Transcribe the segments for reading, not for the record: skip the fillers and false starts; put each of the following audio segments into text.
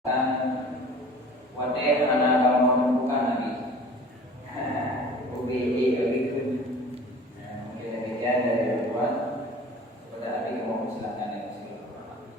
Wadah anak kamu bukan lagi. UBI begitu. Mungkin demikian dari Tuhan. Kepada adik kamu silakan yang silakan.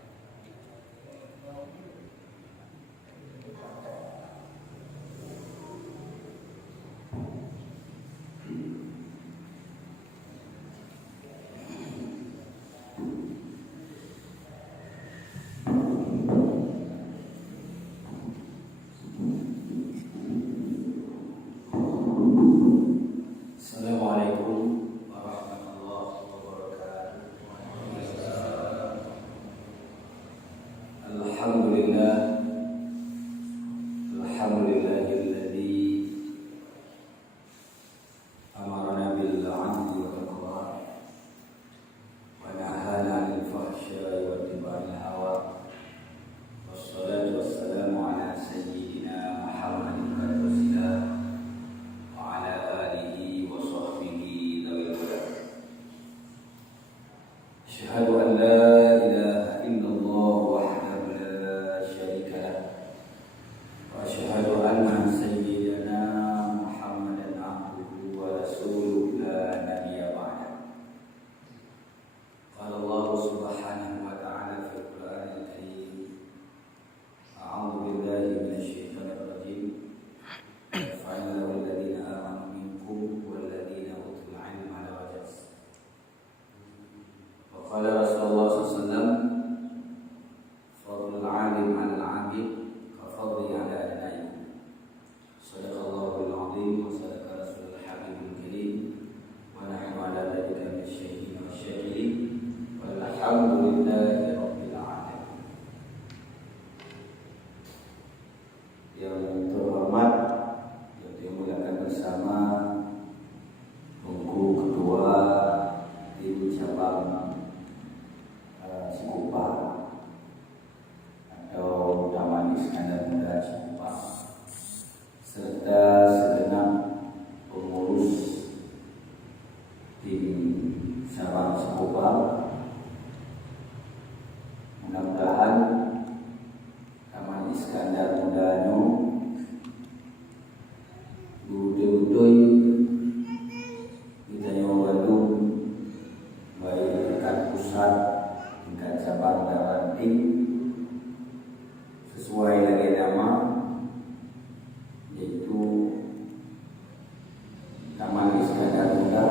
Assalamualaikum warahmatullahi wabarakatuh. Alhamdulillah, alhamdulillahilladzi amarna bil 'adli wa taqwa wa nahana 'anil fahsya'i wa ittiba'i hawa. Wassalatu wassalamu ala sayyidina Muhammadin rasulillah wa ala alihi wa sahbihi dzawil huda. Asyhadu an la ilaha illallah wahdahu la syarika lah wa asyhadu anna sayyidina Muhammadan abduhu wa rasuluhu la nabiyya ba'da. Qala Allah subhanahu wa ta'ala fil Qur'anil Karim, a'udzu billahi minasy syaithanir rajim. Fa'inna alladziina aamanu minkum walladziina utul 'ilma darajat. Wa qala Rasulullah sallallahu alaihi wasallam, fadlul 'alim 'alal 'abid ka fadli 'ala adnaihi. Shadaqallahul 'azim wa sadaqa rasulul habibul karim wa nahnu 'ala dzalika minasyahidin wasyakirin walhamdulillahi rabbil 'alamin. Yang terhormat, yang dimuliakan bersama Tunggu Ketua Tim Cabang Cikupa atau Taman Iskandar Muda Cikupa, serta segenap pengurus tim Cabang Cikupa. Mudah-mudahan Taman Iskandar Muda Budoi kita Bandung, baik tingkat pusat, tingkat cabang dan ranting, sesuai lagi nama, yaitu Taman Iskandar Muda,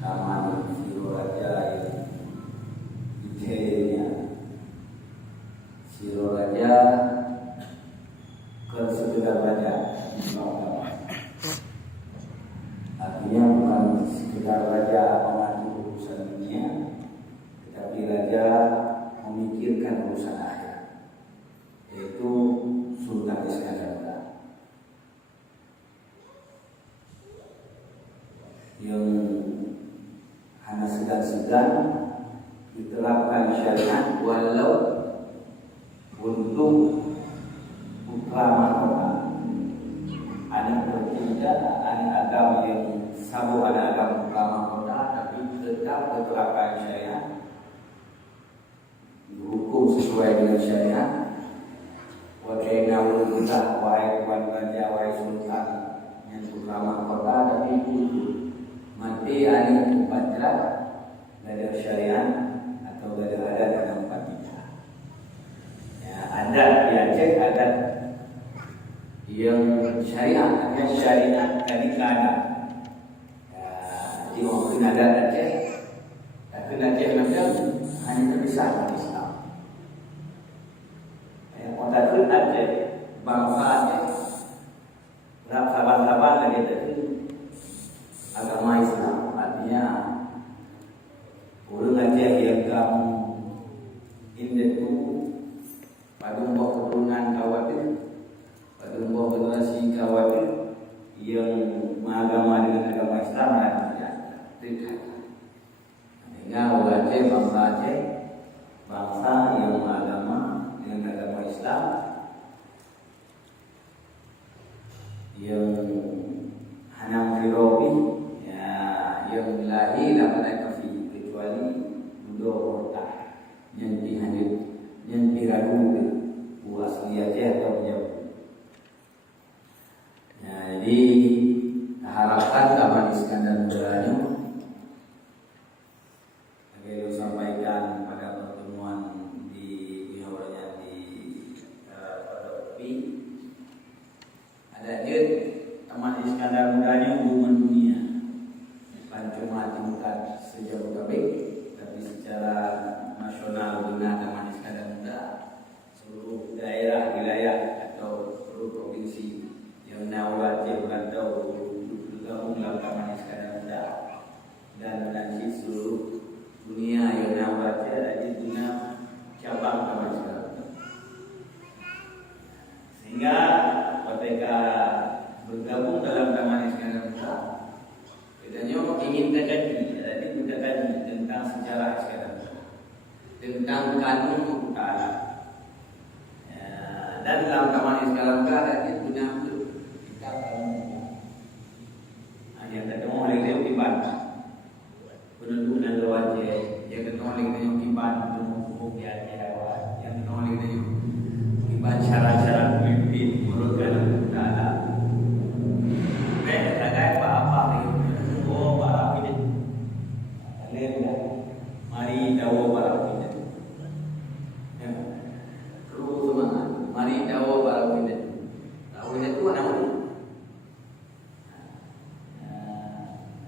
Taman Siroraja yang idenya Siroraja ke sekedar raja. Artinya bukan sekedar raja mengatur urusan dunia, tetapi raja memikirkan urusan akhirat, yaitu Sultan Iskandar Muda yang hanya segan-segan diterapkan syariat walau untuk putra mahkota, anak bertiga, anak agama yang sabu anak agama putra mahkota, tapi tetap diterapkan syariat, dihukum sesuai dengan syariat. Wahai naul kita, wahai tuan raja, wahai sultan yang putra mahkota, tapi mati anak upacara dari syariat atau dari adat dan tempat kita. Ya, adat di Aceh, adat yang syariat, yang syariat dari keadaan. Jadi mungkin adat Aceh, tapi Aceh macam hanya terpisah dengan Islam. Walaupun Aceh, bangsa Aceh, sahabat-sahabat lagi tadi agama Islam, artinya orang Aceh yang kamu indah tu pada buah keturunan kawatir, pada buah generasi kawatir yang mengagama dengan agama Islam dan dekat. Sehingga orang Aceh, bangsa Aceh, bangsa yang mengagama dengan agama Islam, yang hanam firobi, ya Iskandar Mudanya hubungan dunia bukan cuma tingkat sejauh Gabek, tapi secara nasional Bina Taman Iskandar Muda seluruh daerah wilayah atau seluruh provinsi yang Nawat yang berantau bergabung dalam Taman Iskandar Muda dan nanti seluruh dunia yang Nawat ada di dunia cabang Taman Iskandar Muda, sehingga ketika bergabung dalam Taman Iskandar Muda, kita ingin kaji, jadi kita kaji tentang sejarah Iskandar Muda, tentang kanun utara. Dan dalam Taman Iskandar Muda ada punya kita kanun. Yang ketemu oleh dia kiban, penduduk dan wajah, yang ketemu oleh dia kiban, penduduk yang ketemu oleh dia kiban cara-cara memimpin menurut kanun utara. Mari dawo para pindah. Terus semangat. Mari dawo para pindah. Dawo itu nama ni.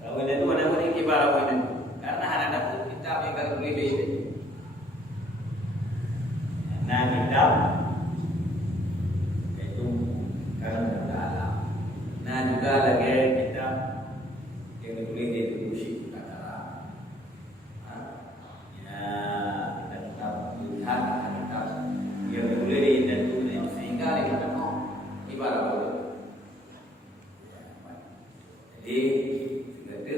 Dawo itu nama ni kibara pindah. Karena anak pun kita yang kalau beli itu. Nah kita itu karena dalam. Nah juga lagi kita yang beli itu musik. Yang boleh dan sehingga kita mau ibarat boleh. Jadi kita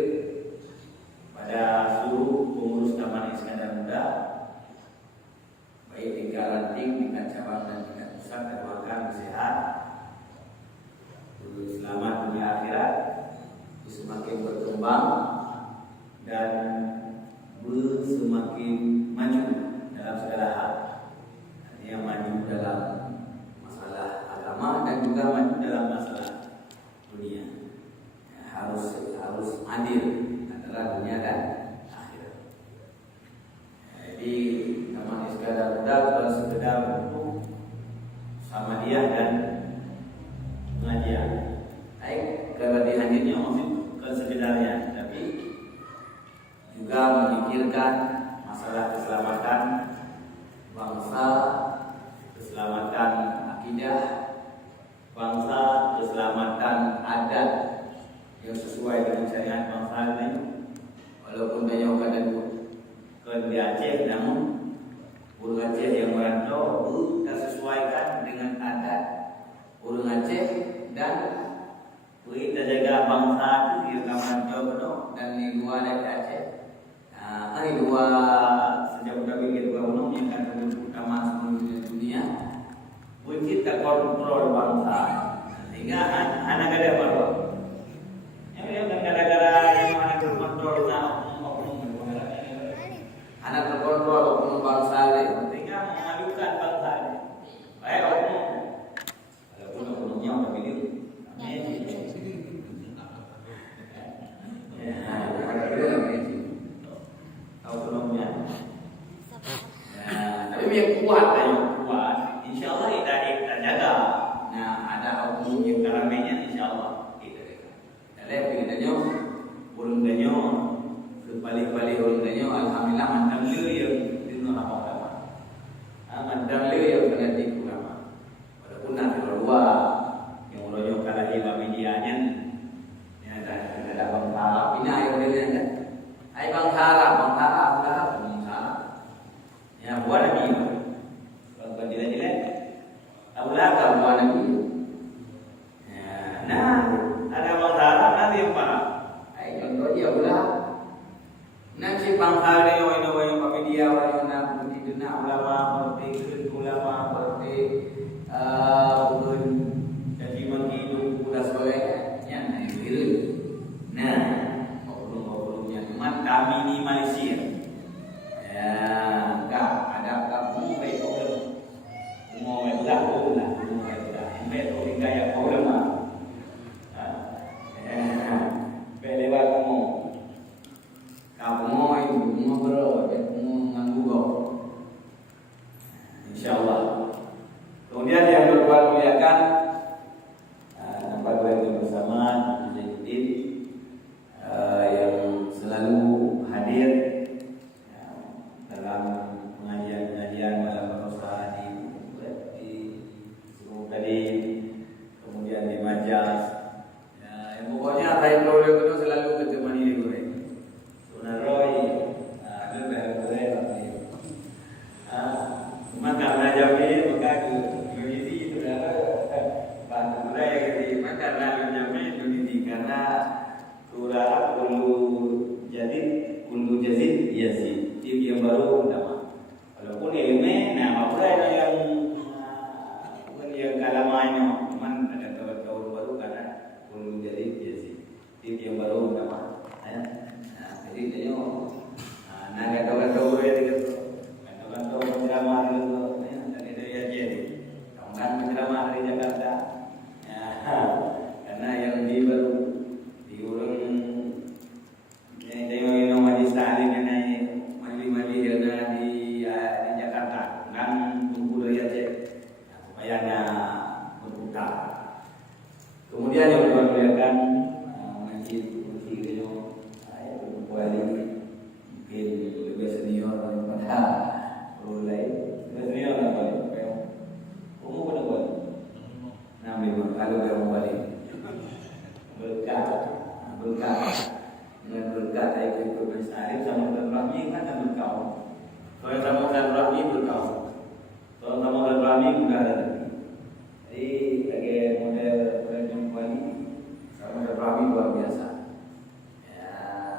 pada seluruh pengurus Taman Iskandar Muda, baik tingkat ranting, tingkat cabang dan tingkat pusat, doakan sehat, selamat dunia akhirat, semakin berkembang dan semakin maju dalam segala hal. Yang maju dalam masalah agama dan juga maju dalam masalah dunia. Harus adil antara dunia dan akhirat. Jadi Taman Iskandar Muda bukan sekedar untuk sama dia dan pengajian. Baik, kalau hadirnya maksud bukan sekedarnya, tapi juga memikirkan masalah keselamatan bangsa, keselamatan akidah bangsa, keselamatan adat yang sesuai dengan syariat bangsa ini. Walaupun banyak kadang di Aceh, namun orang Aceh yang merantau kita sesuaikan dengan adat orang Aceh dan kita jaga bangsa itu yang merantau penuh dan di luar dari Aceh. Nah, ini dua sejak kami kedua gunung yang akan utama seluruh dunia untuk kita kontrol bangsa sehingga anak ada baru yang gara-gara yang anak terkontrol anak terkontrol oknum bangsa sehingga memalukan bangsa baik oknum walaupun oknumnya orang ini tapi yang kuat insya Allah kita jaga. Nah ada oknum yang karamenya insya Allah kita lihat kita burung danyo kebalik-balik burung danyo alhamdulillah mandang lu yang di nolak agama mandang lu yang berganti agama walaupun nanti berdua yang udah kalah di medianya ya ada bang Harap ini ayo dia kan ayo bang Harap ya buat lagi kalau tidak aulah kalau buat lagi nah ada bang Harap nanti yang mana ayo contoh dia ulah nanti bang Harap yang media yang nak tidak ulama berarti ulama berarti jadi menghidup udah sebagainya nah itu nah oknum-oknumnya cuma kami minimalisir ya enggak ada kamu baik problem mau belah baik hingga ya problem lewat kamu itu ngobrol nganggu insyaallah. Kemudian yang kedua muliakan tempat yang bersama mudah lagi. Jadi sebagai model perempuan ini sama model luar biasa. Ya,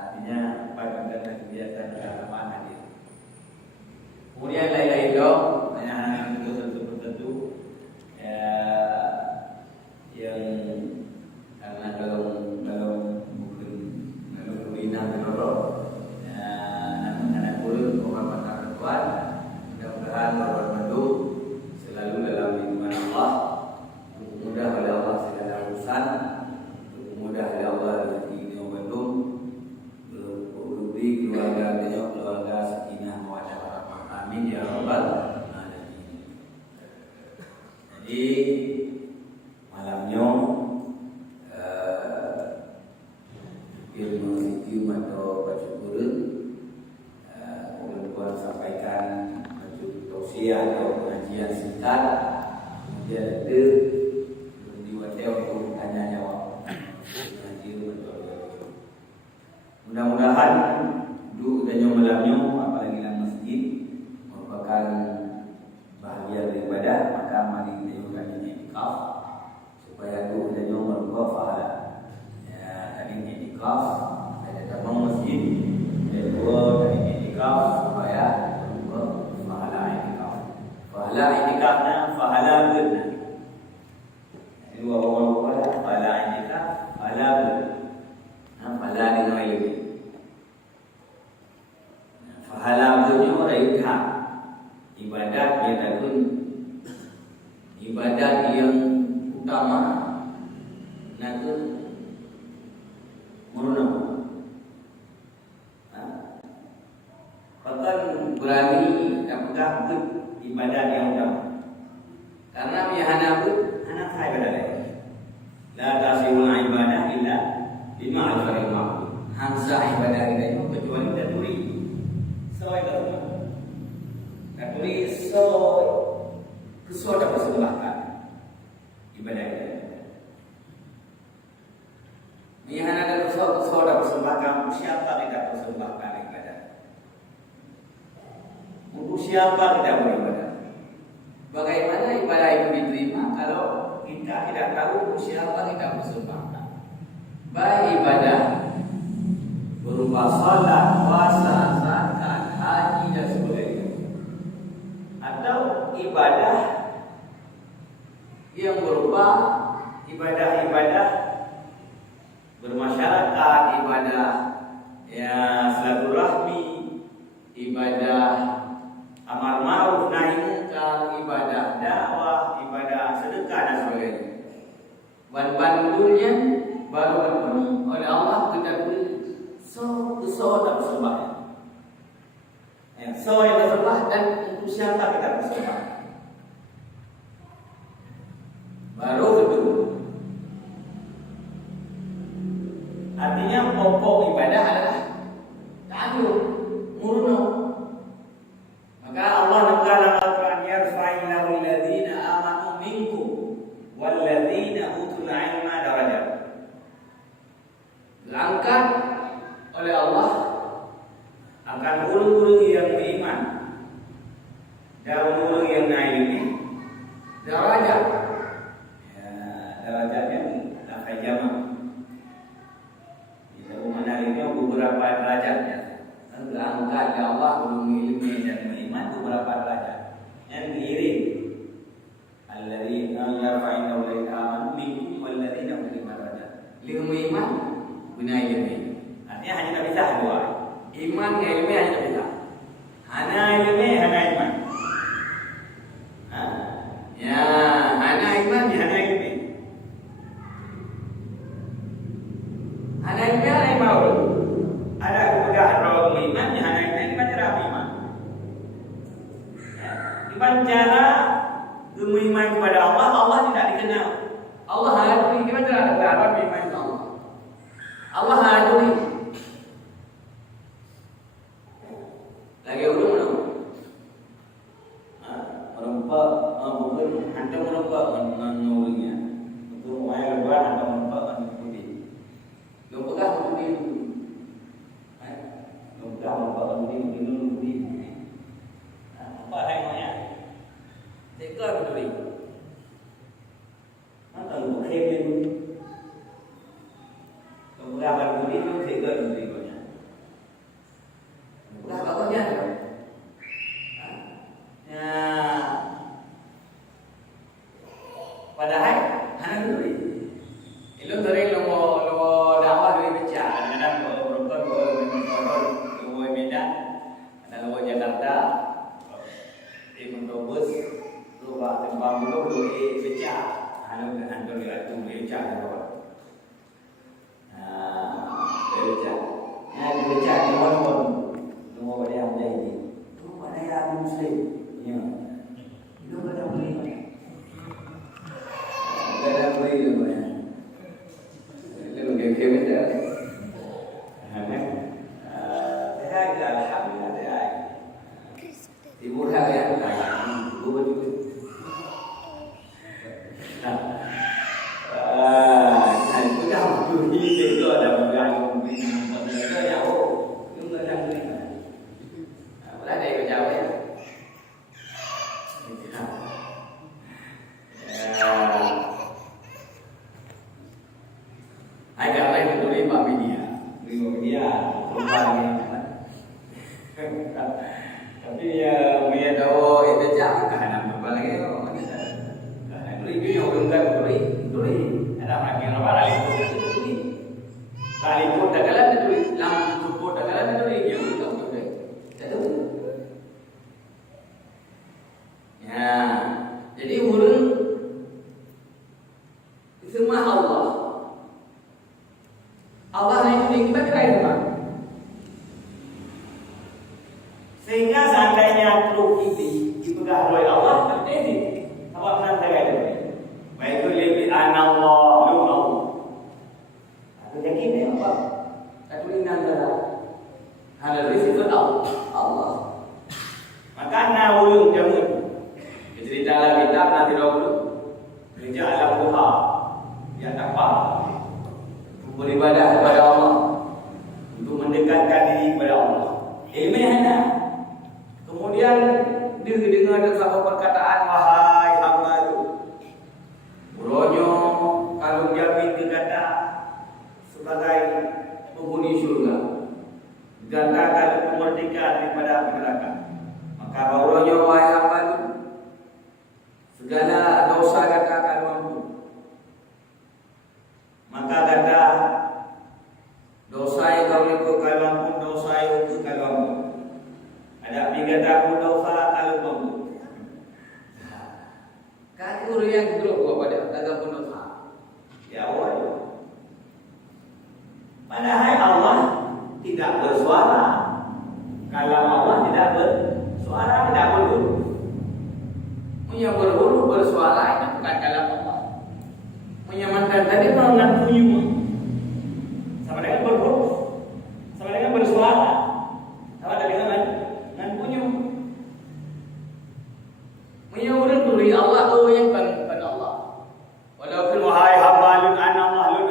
artinya bagaimana kegiatan keagamaan hadir. Kemudian lain-lain dong, banyak tertentu ya yang karena kalau mungkin kalau bina berdoa ya anak-anak guru orang pasar tuan mudah-mudahan bermandu selalu dalam lindungan Allah, mudah oleh Allah segala urusan, mudah oleh Allah rezeki ini membantu berubi keluarga sakinah mawaddah warahmah. Amin ya rabbal alamin. Jadi malamnya ilmu sikium atau baca Quran Puan sampaikan tausiah atau pengajian singkat, kemudian ada diwajib untuk tanya jawab. Mudah-mudahan duduk dan malamnya apalagi dalam masjid merupakan bahagian daripada, maka mari kita juga i'tikaf supaya duduk dan merupakan pahala. Ya, tadi i'tikaf ada tabung masjid, kedua tadi i'tikaf supaya merupakan pahala i'tikaf. Pahala i'tikafnya pahala benar. Dua orang pahala, pahala i'tikaf, pahala benar. Pahala dengan ilmu. Pahala punya orang ikut ibadat yang takun ibadat yang utama nak murna. Bahkan berani nak pegang ibadat yang utama. Karena biasa pun anak saya berdalai. La tasihul ibadah illa bima ajrul ma'bud. Hamzah ibadah kita itu kecuali daturi. Soal daturi kesuatu persembahkan ibadah kita. Biasa ada kesuatu persembahkan, siapa kita persembahkan ibadah? Untuk siapa kita beribadah? Bagaimana ibadah itu diterima kalau kita tidak tahu siapa kita persembahkan? Baik ibadah berupa salat, puasa, zakat, haji dan sebagainya, atau ibadah yang berupa ibadah-ibadah bermasyarakat, ibadah ya silaturahmi, ibadah amar ma'ruf nahi munkar, ibadah dakwah, ibadah sedekah dan sebagainya. Bandulnya baru berpenuh oleh Allah kita beri seorang bersembah. Seorang bersembah dan untuk siapa kita bersembah. Baru kedua. Artinya pokok ibadah adalah ta'allum, murno. Maka Allah Taala Al-Quran yarfa'illahu alladhina amanu minkum walladhina utul ilma darajat. Diangkat oleh Allah akan guru-guru yang beriman dan guru yang naik darajat. Ya, darajatnya sampai jamak. Itu menariknya beberapa derajatnya. Diangkat oleh Allah guru ilmu dan beriman beberapa derajat. Yang diiring alladzina yarfa'illahu alladhina amanu minkum walladhina utul ilma darajat. Ilmu iman guna ilmu. Artinya hanya tak bisa dua. Iman dengan ilmu hanya tak bisa. Hana ilmu, hana iman. Ya, hana iman, hana ilmu. Hana ilmu, hana iman. Ada kemudahan roh iman, hana ilmu, baca iman. Iman cara beriman kepada Allah, Allah tidak dikenal. Allah hanya beriman cara berharap beriman kepada Allah. Allah hadui. Lagi ulung no. Merempak, mungkin anda merempak menulungnya. Untuk main lebar anda merempak mengikuti. Lumpakah mengikuti dulu. Lumpakah merempak mengikuti dulu. Apa yang namanya? Tekar mengikuti. Padahal anak dulu. Itu sering lo dakwah dari baca. Kadang kalau berikut lo Medan, ada lo Jakarta, di Mendobus, lo Tembang dulu lo baca. Anak kantor itu baca apa? Baca. Ya baca di mana? Lo pada yang jadi. Lo pada yang Muslim. Ya. Itu pada beli. Ada beli tu ya. Lebih kebet dah. Saya kita alhamdulillah saya. Ibu saya ibu betul. Saya sudah beli itu ada yang ada yang itu ada beli. Boleh deh jawab ya. Agak lain itu lima media perubahan tapi ya media tahu itu jangan karena berbalik karena itu yang belum dulu ada lagi apa lagi kali pun dagalan itu lampu pun dagalan itu dia itu itu ya jadi urun semua Allah itu kita kira itu sehingga seandainya truk ini dipegang oleh Allah terjadi apa nanti itu baik itu lebih anallah lu Allah aku yakin ya apa aku ini antara hal risiko Allah maka naulun jamun cerita dalam kitab nanti dahulu gereja alam Tuhan yang dapat beribadah kepada Allah untuk mendekatkan diri kepada Allah. Ilmiahnya. Kemudian dengar satu perkataan wahai hamba itu. Buronyo kalau jamin ke kata sebagai penghuni surga. Ganda kalau kemerdekaan daripada api neraka. Maka buronyo wahai hamba itu segala dosa kata akan mampu. Maka kata dosa yang kau ikut kalau pun dosa yang ikut kalau pun ada tiga tahun dosa kalau pun kategori yang kedua pada kata pun dosa ya Allah padahal Allah tidak bersuara kalau Allah tidak bersuara tidak berhuruf punya berhuruf bersuara itu bukan kalam Allah menyamankan tadi dengan bunyi sama dengan berhuruf sama dengan bersuara sama dengan bunyi menyuruh duri Allah yang kan Allah walaupun wahai hamba lun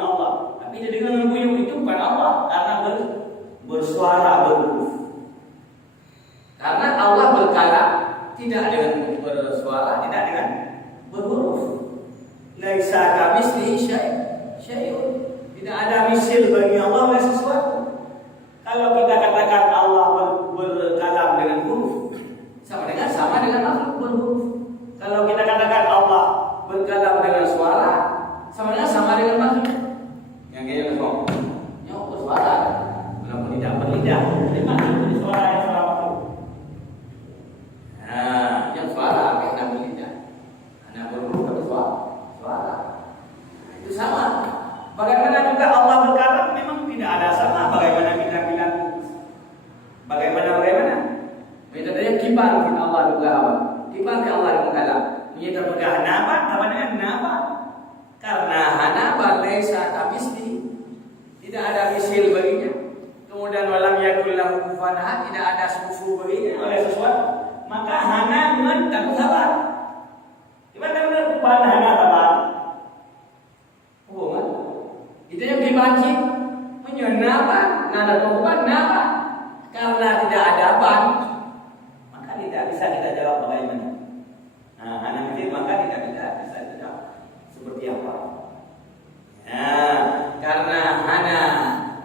Allah tapi dengan bunyi itu bukan Allah karena bersuara berhuruf karena Allah berkalam tidak dengan bersuara tidak dengan berhuruf. Laisa kamitslihi syai'un. Tidak ada misil bagi Allah oleh sesuatu. Kalau kita katakan Allah berkalam dengan huruf, sama dengan makhluk berhuruf. Kalau kita katakan Allah berkalam dengan suara, sama dengan makhluk. Yang kayak ngomong, yang bersuara, walaupun tidak berlidah, tapi makhluk bersuara yang suara makhluk. Nah, yang suara kayak berlidah, anak berhuruf bersuara. Itu sama. Bagaimana juga Allah berkalam memang tidak ada sama. Bagaimana kita bilang? Bagaimana? Metodenya kipan kita Allah juga. Kipan ke Allah berkalam. Menyata berkah hanaban sama dengan hanaban. Karena hanaban laisa kamitsli. Tidak ada misil baginya. Kemudian walam yakul lahu kufuwan ahad, tidak ada sepupu baginya oleh sesuatu. Maka hanaban tak sabar. Gimana benar kufuwan hanaban? Itu yang dibanci menyenangkan nada kufuwan nada karena tidak ada ban maka tidak bisa kita jawab bagaimana. Nah, anak kecil maka tidak bisa jawab seperti apa. Nah, karena hana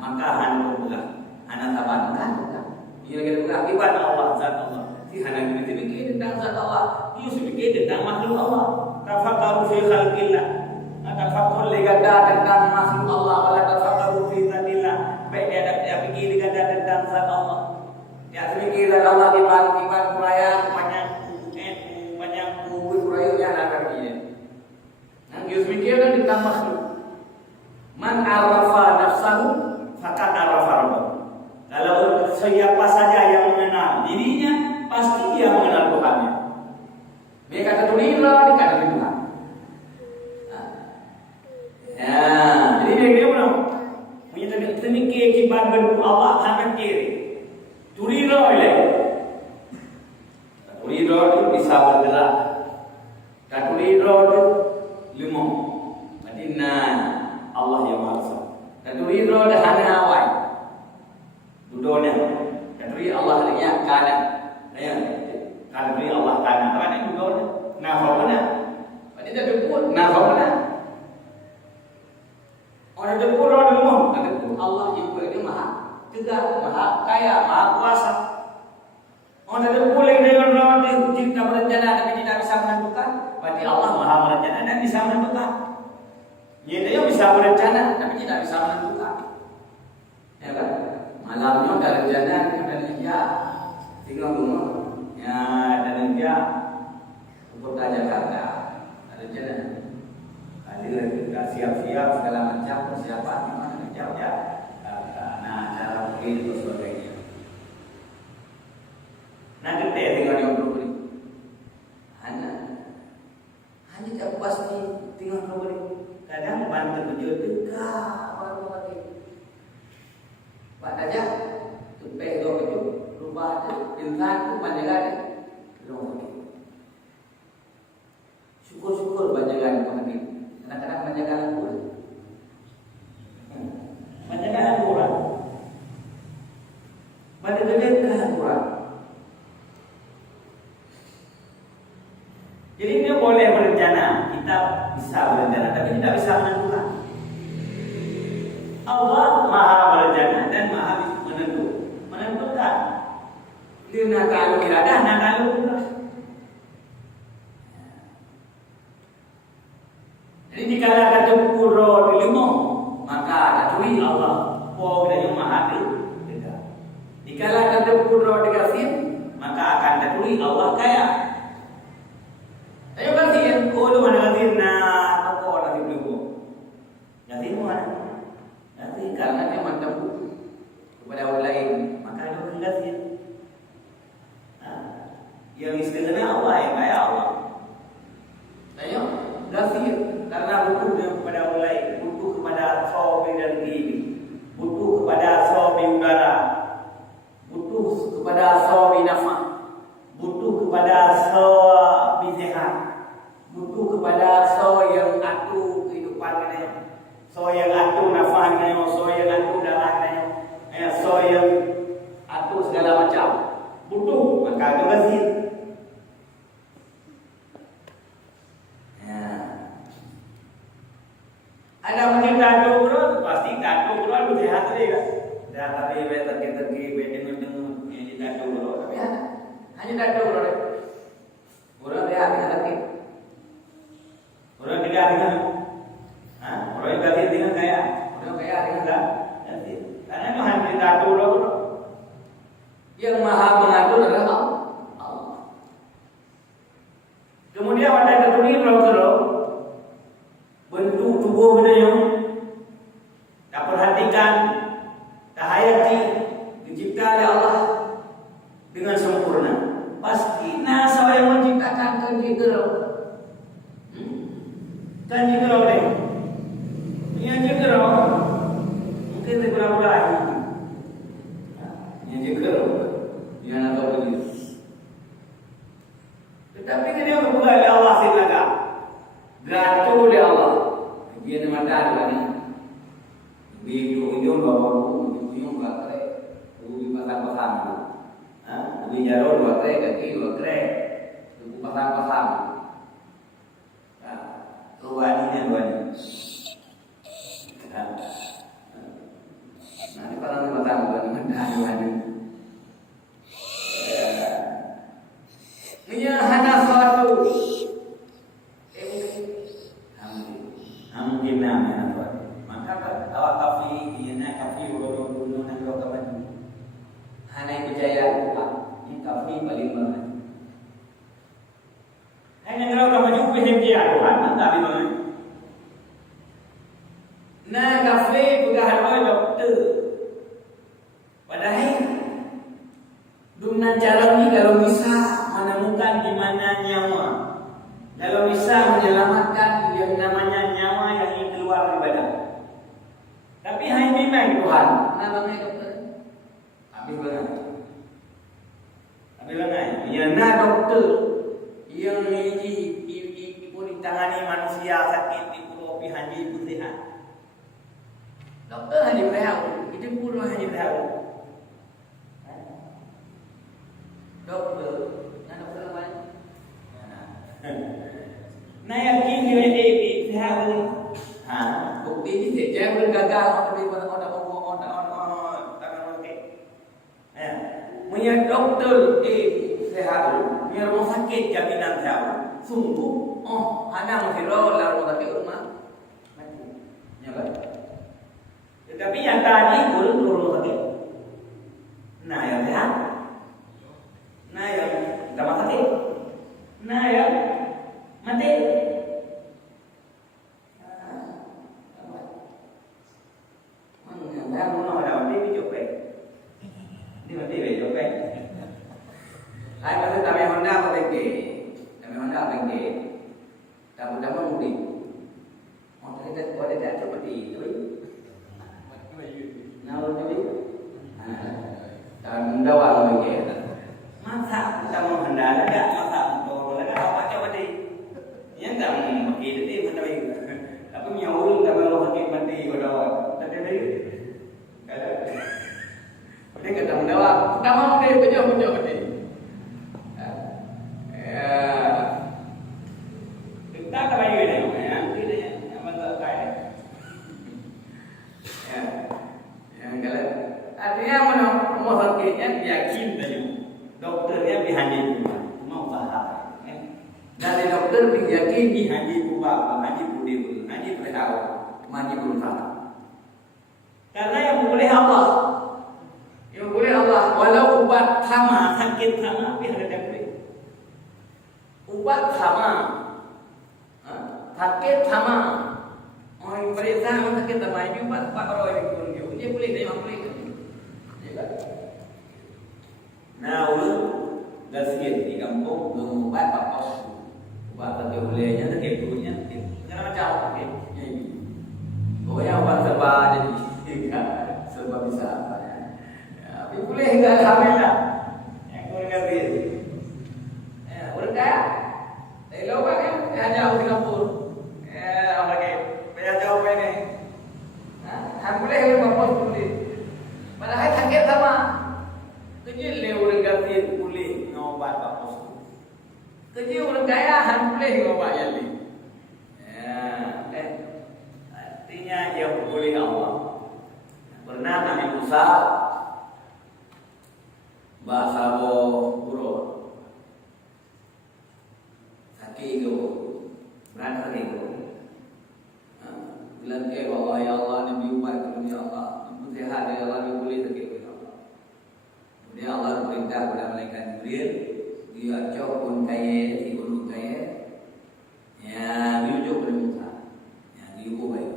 maka hana berbulan, hana taban kan? Ia kita bukan akibat Allah zat Allah. Si hana ini bikin tentang zat Allah, ia bikin tentang makhluk Allah. Tafakkaru fi khalqillah. Tafakkur legada tentang makhluk Allah, wala tafakkaru fi dzatillah. Baik dia fikir legada tentang zat Allah. Dia fikir Allah di balik kuraya banyak kurayanya ada begini. Nah, dia fikir tentang makhluk. Man arafa nafsahu faqad arafa rabbahu. Kalau siapa saja yang mengenal dirinya, pasti dia mengenal Tuhannya. Dia kata tulila, dikata Tuhan. Ya, jadi dia bilang, punya temikir kibat bentuk Allah hangat kiri. Tulila oleh. Tulila itu bisa bergerak. Tulila itu limau. Adinna Allah yang Maha Esa. Tulila dah hana awal. Duduknya. Tulila Allah dia kanan. Ya. Kalau beri Allah kanan, mana yang duduknya? Nafau mana? Pada dia duduk, nafau mana? Orang duduk, orang duduk. Allah itu maha tegak, maha kaya, maha kuasa. Orang duduk yang dengan orang dicipta berencana tapi tidak bisa menentukan. Berarti Allah maha berencana dan bisa menentukan. Dia bisa berencana tapi tidak bisa menentukan. Ya kan? Malamnya ada rencana, kemudian dia tinggal rumah. Ya, dan dia kota Jakarta ada jalan. Ada siap-siap segala macam persiapan mana jauh ya. Nah, cara begini dan sebagainya. Nah, kita tinggal di Bogor. Hanya tak pasti tinggal di Bogor. Kadang bantu kerja dekat baru lagi. Pak aja tupeh do itu rubah insan tu panjangan long. Syukur panjangan pengen. Kadang-kadang panjangan kurang. Panjangan kurang. Pada kedengaran kurang. Jadi dia boleh berencana, kita bisa berencana tapi tidak bisa menentukan. Allah Maha berencana dan Maha menentukan. Dia nak kalau iradah, nak kalau kudrah. Jadi jika ada kudro ilmu, maka akui Allah. Oh, dia yang Maha tegak. Jika ada kudro dikasih, maka akan akui Allah kaya. Ayo kasih, oh lu mana kasih nak apa orang ilmu? Kasih mana? Kasih karena dia mantap kepada orang lain, maka dia akan kasih. Yang istighna Allah yang kaya Allah. Ayo, kasih karena butuh dia kepada orang lain, butuh kepada sahabat dan diri, butuh kepada sahabat udara, butuh kepada sahabat nafas, butuh kepada sahabat sehat, butuh kepada sahabat yang atur kehidupan kita, sahabat yang atur nafas kita, sahabat yang atur darah kita, sahabat yang atur segala macam, butuh maka itu kasih. Ada macam tato bro, pasti tato bro lu sehat dia. Dah tapi terki dengan ini tato bro. Tapi hanya tato bro. Orang dia ada lagi. Orang dia dengan orang yang dengan kaya. Orang kaya dengan dah. Jadi karena itu hanya tato bro. Yang Maha mengatur adalah Allah. Kemudian ada keturunan bro. Bentuk tubuh kita yang tak perhatikan, tak hayati, dicipta oleh Allah dengan sempurna. Pasti nasa yang menciptakan kanji gerau. Kanji gerau deh. Kanji gerau. Mungkin terberapa lagi. Kanji gerau. Dia nak tahu begitu. Tetapi dia berbuat oleh Allah silaga. Geratur oleh Allah. Dia ni mata ada ni. Ujung bawa ujung baterai. Ujung pasang. Ujung jalur baterai kaki baterai. Ujung pasang. Ruaninya. Nanti pasang ruani. Ini hanya suatu paling banget. Hanya kalau kamu juga henti Tuhan, tapi mana? Nah, kafe pegahan oleh dokter. Padahal dengan cara ini kalau bisa menemukan di mana nyawa, kalau bisa menyelamatkan yang namanya nyawa yang ingin keluar dari badan. Tapi hanya memang Tuhan. Kenapa nggak dokter? Habis banget. Tapi bangai, ya nah dokter yang ini ibu ditangani manusia sakit di Pulau Pihanji itu sehat. Dokter hanya beritahu, itu pun hanya beritahu. Dokter, nah dokter apa? Nah yakin dia sehat. Bukti ini dia belum gagal tapi punya dokter sehat, punya rumah sakit jaminan sehat. Sungguh, anak masih rawat dalam rumah sakit rumah. Ya kan? Tetapi yang tadi belum rumah sakit. Nah yang sehat, nah yang rumah sakit, nah yang mati. Đang muốn nói đầu đi chụp về đi mà đi về chụp về ai mà thứ tao Honda có tên kể tao Honda tên kể tao muốn đóng một đi họ thấy cái có để cho bất kỳ thôi nào cho biết tao đâu vào người kể masa kita mau hendak ada masa untuk ada apa coba di yang tak mungkin itu mana baik tapi nyawul tak mau hakik mati kalau tadi ni dia kata mendawa kita mau deh bejo mati kita tak baik ni nanti dia apa tak baik yang kalau artinya mana rumah sakitnya yakin saja dokternya dihaji mau usaha dari dokter yakin dihaji buat haji budi haji beritahu mati berusaha karena yang boleh Allah yang boleh Allah walau ubat sama sakit sama tapi ada boleh ubat sama sakit sama orang periksa sakit sama ini ubat pak orang yang kurang dia boleh dia boleh nah ulun gasir di kampung mengubat apa ubat tapi bolehnya sakit perutnya jangan macam okey pokoknya ubat serba jadi serba bisa apa ya tapi boleh enggak alhamdulillah yang kurang gasir orang kaya dari luar kan jauh di kampung okey bayar jauh ini boleh bapak boleh padahal sakit sama kecil le orang gasir boleh ngobat pak pos kerja orang kaya boleh ngobat yang ni artinya dia boleh Allah pernah kami usah bahasa buro sakit itu berada sakit itu bilang Allah ya Allah Nabi ubat ya Allah Nabi sehat ya Allah Nabi boleh sakit ya Allah kemudian Allah perintah kepada malaikat Jibril dia cok pun kaya si gunung kaya ya menuju ke Musa ya diukur baik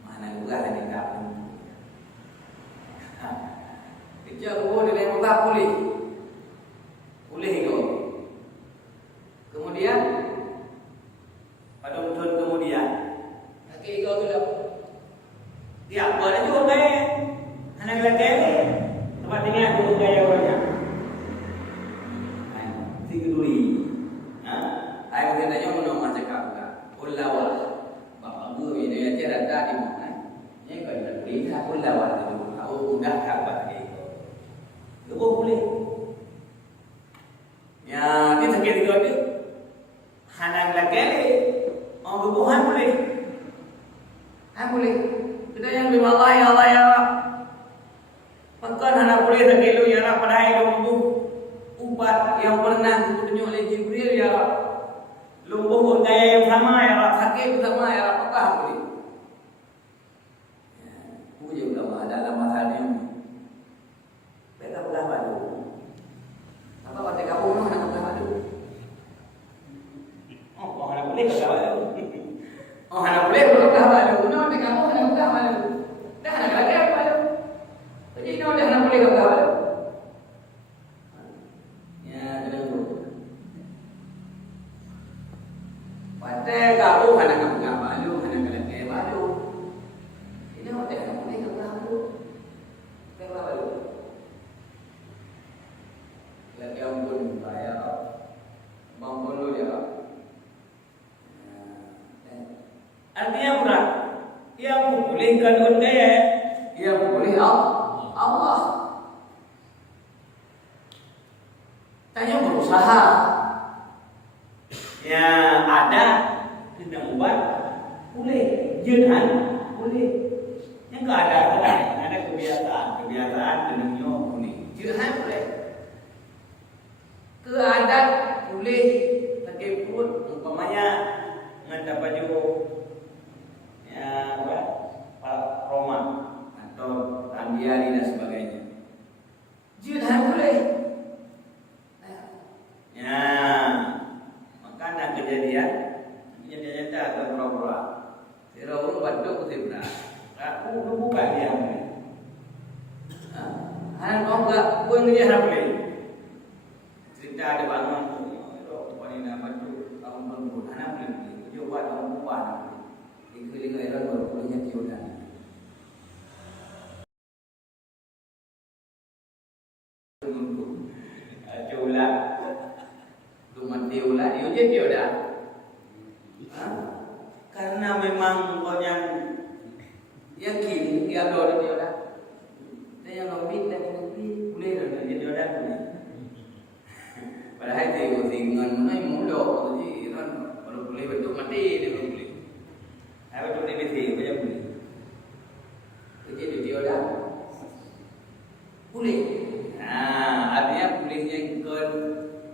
mana juga ada kapun kerja gua dengan Musa boleh itu kemudian pada tahun kemudian kaki kau tu lah dia boleh juga gaya anak lelaki tempat tinggal dulu gaya orangnya Tiguri. Ayah kita nyo mau macam apa? Ulawa. Bapak guru ini aja ada di mana? Ini kalau berita ulawa itu, aku udah kabar itu. Itu boleh. ya ini sakit juga tu anak lelaki mau berbuhan boleh Boleh. kita yang Allah ya Allah ya Allah Maka anak boleh sakit lu ya Allah padahal lumpuh ubat yang pernah ditunjuk oleh Jibril ya Allah lumpuh gaya yang sama ya Allah Sakit sama ya apakah boleh? Puji ulama dalam masalah ini. Beta ulama itu. boleh ke kawan. Oh, anak boleh belum dah balu. No, di kamu anak dah balu. Dah anak lagi apa balu? Jadi no dah anak boleh dah balu. Ya, dulu. Pada kamu anak kamu dah balu, anak lagi balu. Ini dah anak boleh dah balu. Dah balu. Lagi ampun saya. Mampun lu ya. Artinya berat. Yang membolehkan undaya. Yang boleh Allah. Tanya berusaha. Ya ada kena buat boleh. Jangan boleh. Yang ada kebiasaan kena nyok ni. Jangan boleh. Keadaan boleh. Pakai pun umpamanya ngada baju ya apa? Roma atau Tambiari dan sebagainya. Jangan boleh. Ya, maka ada kejadian nyata atau pura-pura. Firaun waduk kutibna. Aku bukan dia. Anak kau enggak pun dia Jangan boleh. Cerita ada bangun wanita baju tahun berbulan anak boleh. Dia buat tahun bulan. Ikut-ikut era baru punya tiudan. Coba Rumah tiudan, dia tiudan. karena memang kau yang Yakin dia ada tiudan. Dan yang ngomit dan ngomit boleh dah jadi orang ni. Padahal dia dengan mana mula jadi kan kalau boleh betul mati dia boleh. Apa tu ni mesti macam ni. Jadi tiudan. Boleh. Artinya bolehnya ke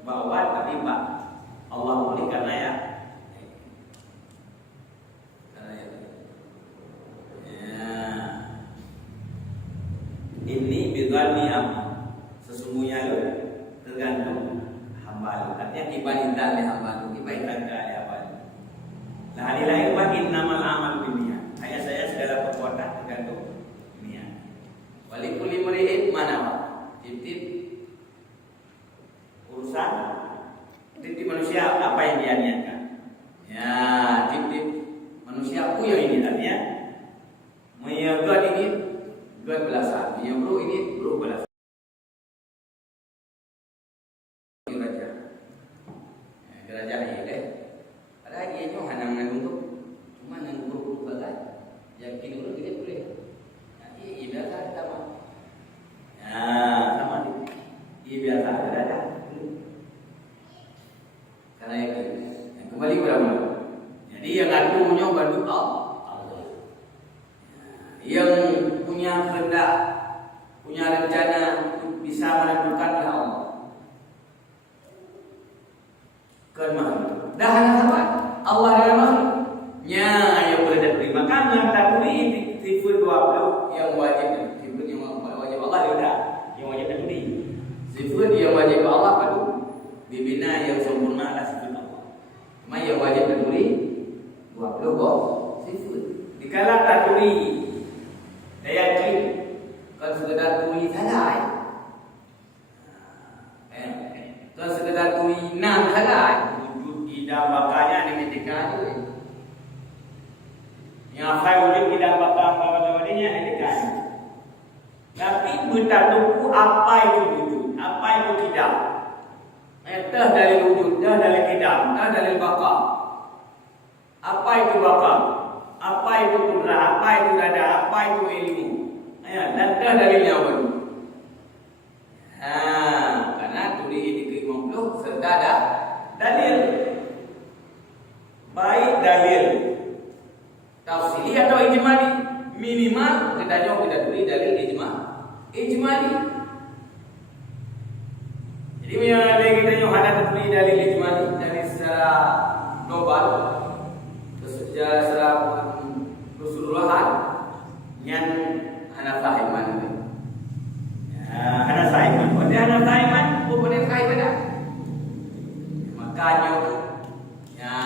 bawah tapi pak Allah boleh karena ya. Ini bidalni am sesungguhnya lo tergantung hamba lo. Artinya Ibaditan le hamba tu kebaikan dari hamba lo. Nah, hari lain wa innamal amal binniyat. Hanya saya segala perbuatan tergantung niat. Wali kuli meri'in mana Pak? Titip Urusan titip manusia apa yang dia niatkan. ya titip manusia aku yang Ini artinya God ini God belasan, yang bro ini bro belasan. Raja ini deh. Padahal dia nyoh hanang nanggung cuma nanggung bro bagai. Yakin dulu kita boleh. Nanti ibadah sama. sama ini biasa ada. Karena yakin. Yang kembali berapa? Jadi yang aku punya bantu Allah. Yang punya kehendak, punya rencana untuk bisa menentukan Allah. Kan makhluk. Dah apa? Allah adalah makhluk. Ya, yang boleh diterima kan mengetahui sifat 20 Yang wajib sifat yang wajib Allah Allah yang wajib diterima. sifat yang wajib Allah padu bibina yang sempurna adalah sifat Allah. Cuma yang wajib ditulis 20 kok sifat. Dikala tak turi saya yakin Kan sekedar tulis salah. Kan sekedar tulis enam salah. wujud idambakannya ini ketika Kan yang apa wujud idambakan pada wadahnya ini ketika. Tapi bertaduku apa itu wujud, apa itu tidak. dah dari wujud, dah dari kidam, dah dari bakal. Apa itu bakal? Apa itu kudrat? Apa itu dada? Apa itu ilmu? Ya, dan dah dari nyawa. Karena tulis ini ke-50 serta ada Dalil. Baik dalil. tafsili atau ijmali. Minimal kita jawab kita tulis dalil ijmali. Jadi misalnya kita yang ada tulis dalil ijmali dari secara global, secara keseluruhan yang anak fahiman. Ada saiman. Boleh ada saiman. Boleh kait beda. Makanya ya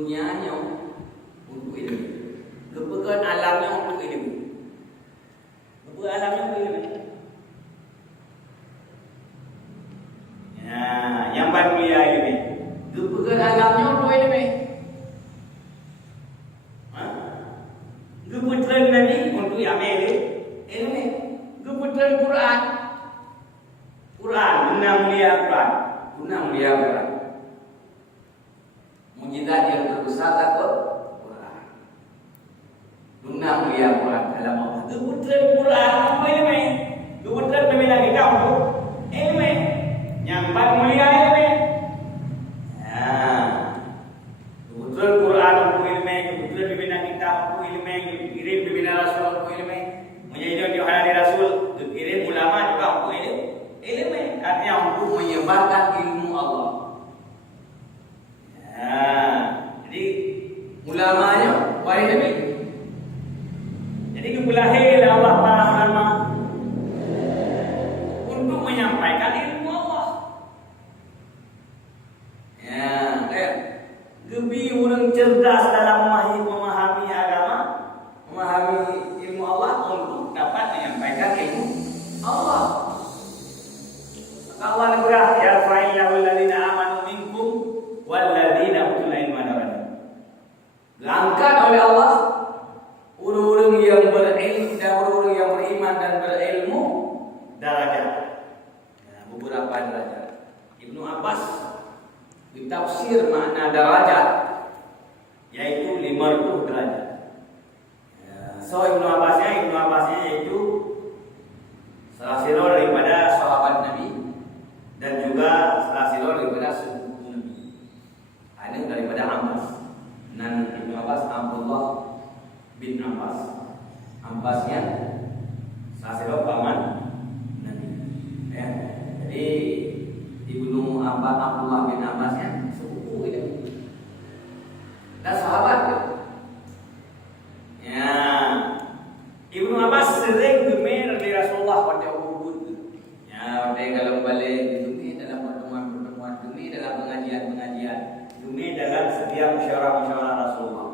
dunianya untuk ilmu. Kepekaan alamnya untuk ilmu. Kepekaan alamnya untuk ilmu. Ya, yang baru mulia ilmu. Kepekaan alamnya untuk ilmu. Keputusan Nabi untuk yang ilmu. Keputusan Quran. Quran, guna mulia Quran. Guna mulia Quran. Mujizat yang terbesar takut Quran. Guna mulia Quran dalam Allah. Keputusan Quran untuk ilmu. Keputusan Nabi lagi kau untuk ilmu. Yang baru mulia ilmu. Ya. Keputusan Quran untuk ilmu. Keputusan pimpinan kita untuk ilmu. Kirim pimpinan Rasul untuk ilmu. Menjadi Yohana Rasul, kirim ulama juga untuk ilmu. Ilmu artinya untuk Menyebarkan ilmu Allah. ya. Jadi Ulamanya baik demi. jadi kebulahi Allah para ulama untuk menyampaikan ilmu Allah. Ya, kan? Gebi orang cerdas dalam memahami agama, memahami ilmu Allah untuk dapat menyampaikan ilmu Allah. Allah negara ya fa'illahu alladziina amanu minkum walladziina utul ilma darajat. Diangkat oleh Allah orang-orang yang berilmu dan orang-orang yang beriman dan berilmu Darajat. beberapa derajat. Ibnu Abbas ditafsir makna derajat Yaitu 50 derajat. So Ibnu Abbasnya yaitu salah satu daripada sahabat Nabi dan juga salah satu daripada sepupu Nabi. Ini daripada Abbas. Dan Ibnu Abbas Abdullah bin Abbas. Abbasnya salah satu paman Nabi. Ya. Jadi Ibnu Abbas Abdullah bin Abbasnya sepupu itu. Dan sahabat itu. Ya. Ibnu Abbas sering gemar dari Rasulullah pada Uhud. Ya, udah kalau balik demi dalam pertemuan-pertemuan, demi dalam pengajian-pengajian, Demi dalam setiap musyawarah-musyawarah Rasulullah.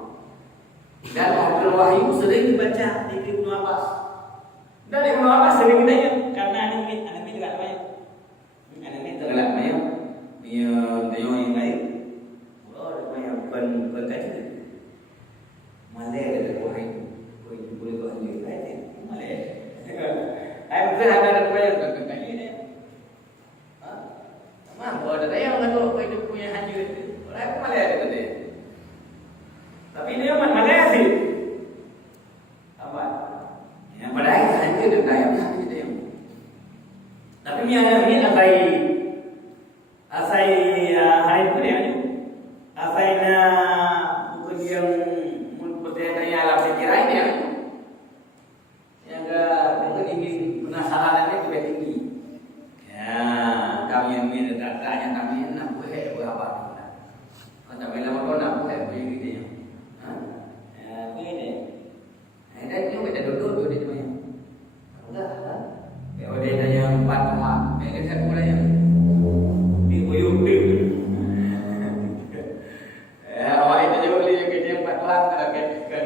dan Abdul Wahyu sering dibaca di Ibnu Abbas. Dan Ibnu Abbas sering ditanya karena anime tidak banyak. Anime Tergelak mayo, dia yang lain. Oh, bukan kaji. Malay dari Wahyu, boleh kau sendiri. Malay. Bukan ada banyak kaji ni. Kalau ada yang nggak itu punya hanya itu, orang Malay ada dia. Tapi dia Malay sih. Apa? Yang padahal hanya itu kayak apa dia. Tapi ini asai hari itu dia. Asai na bukan yang Pertanyaan yang alam pikiran ya, yang mungkin ingin penasaran itu lebih tinggi. Ya, kami yang ingin datanya kami nak buat apa? Kalau bila mau nak buat begini ya. Begini. Ada juga kita duduk di mana? Enggak. Ya udah ada yang 4 tahap. Yang saya mulai yang Di uyuk. awak itu juga boleh yang kita 4 tahap kalau kita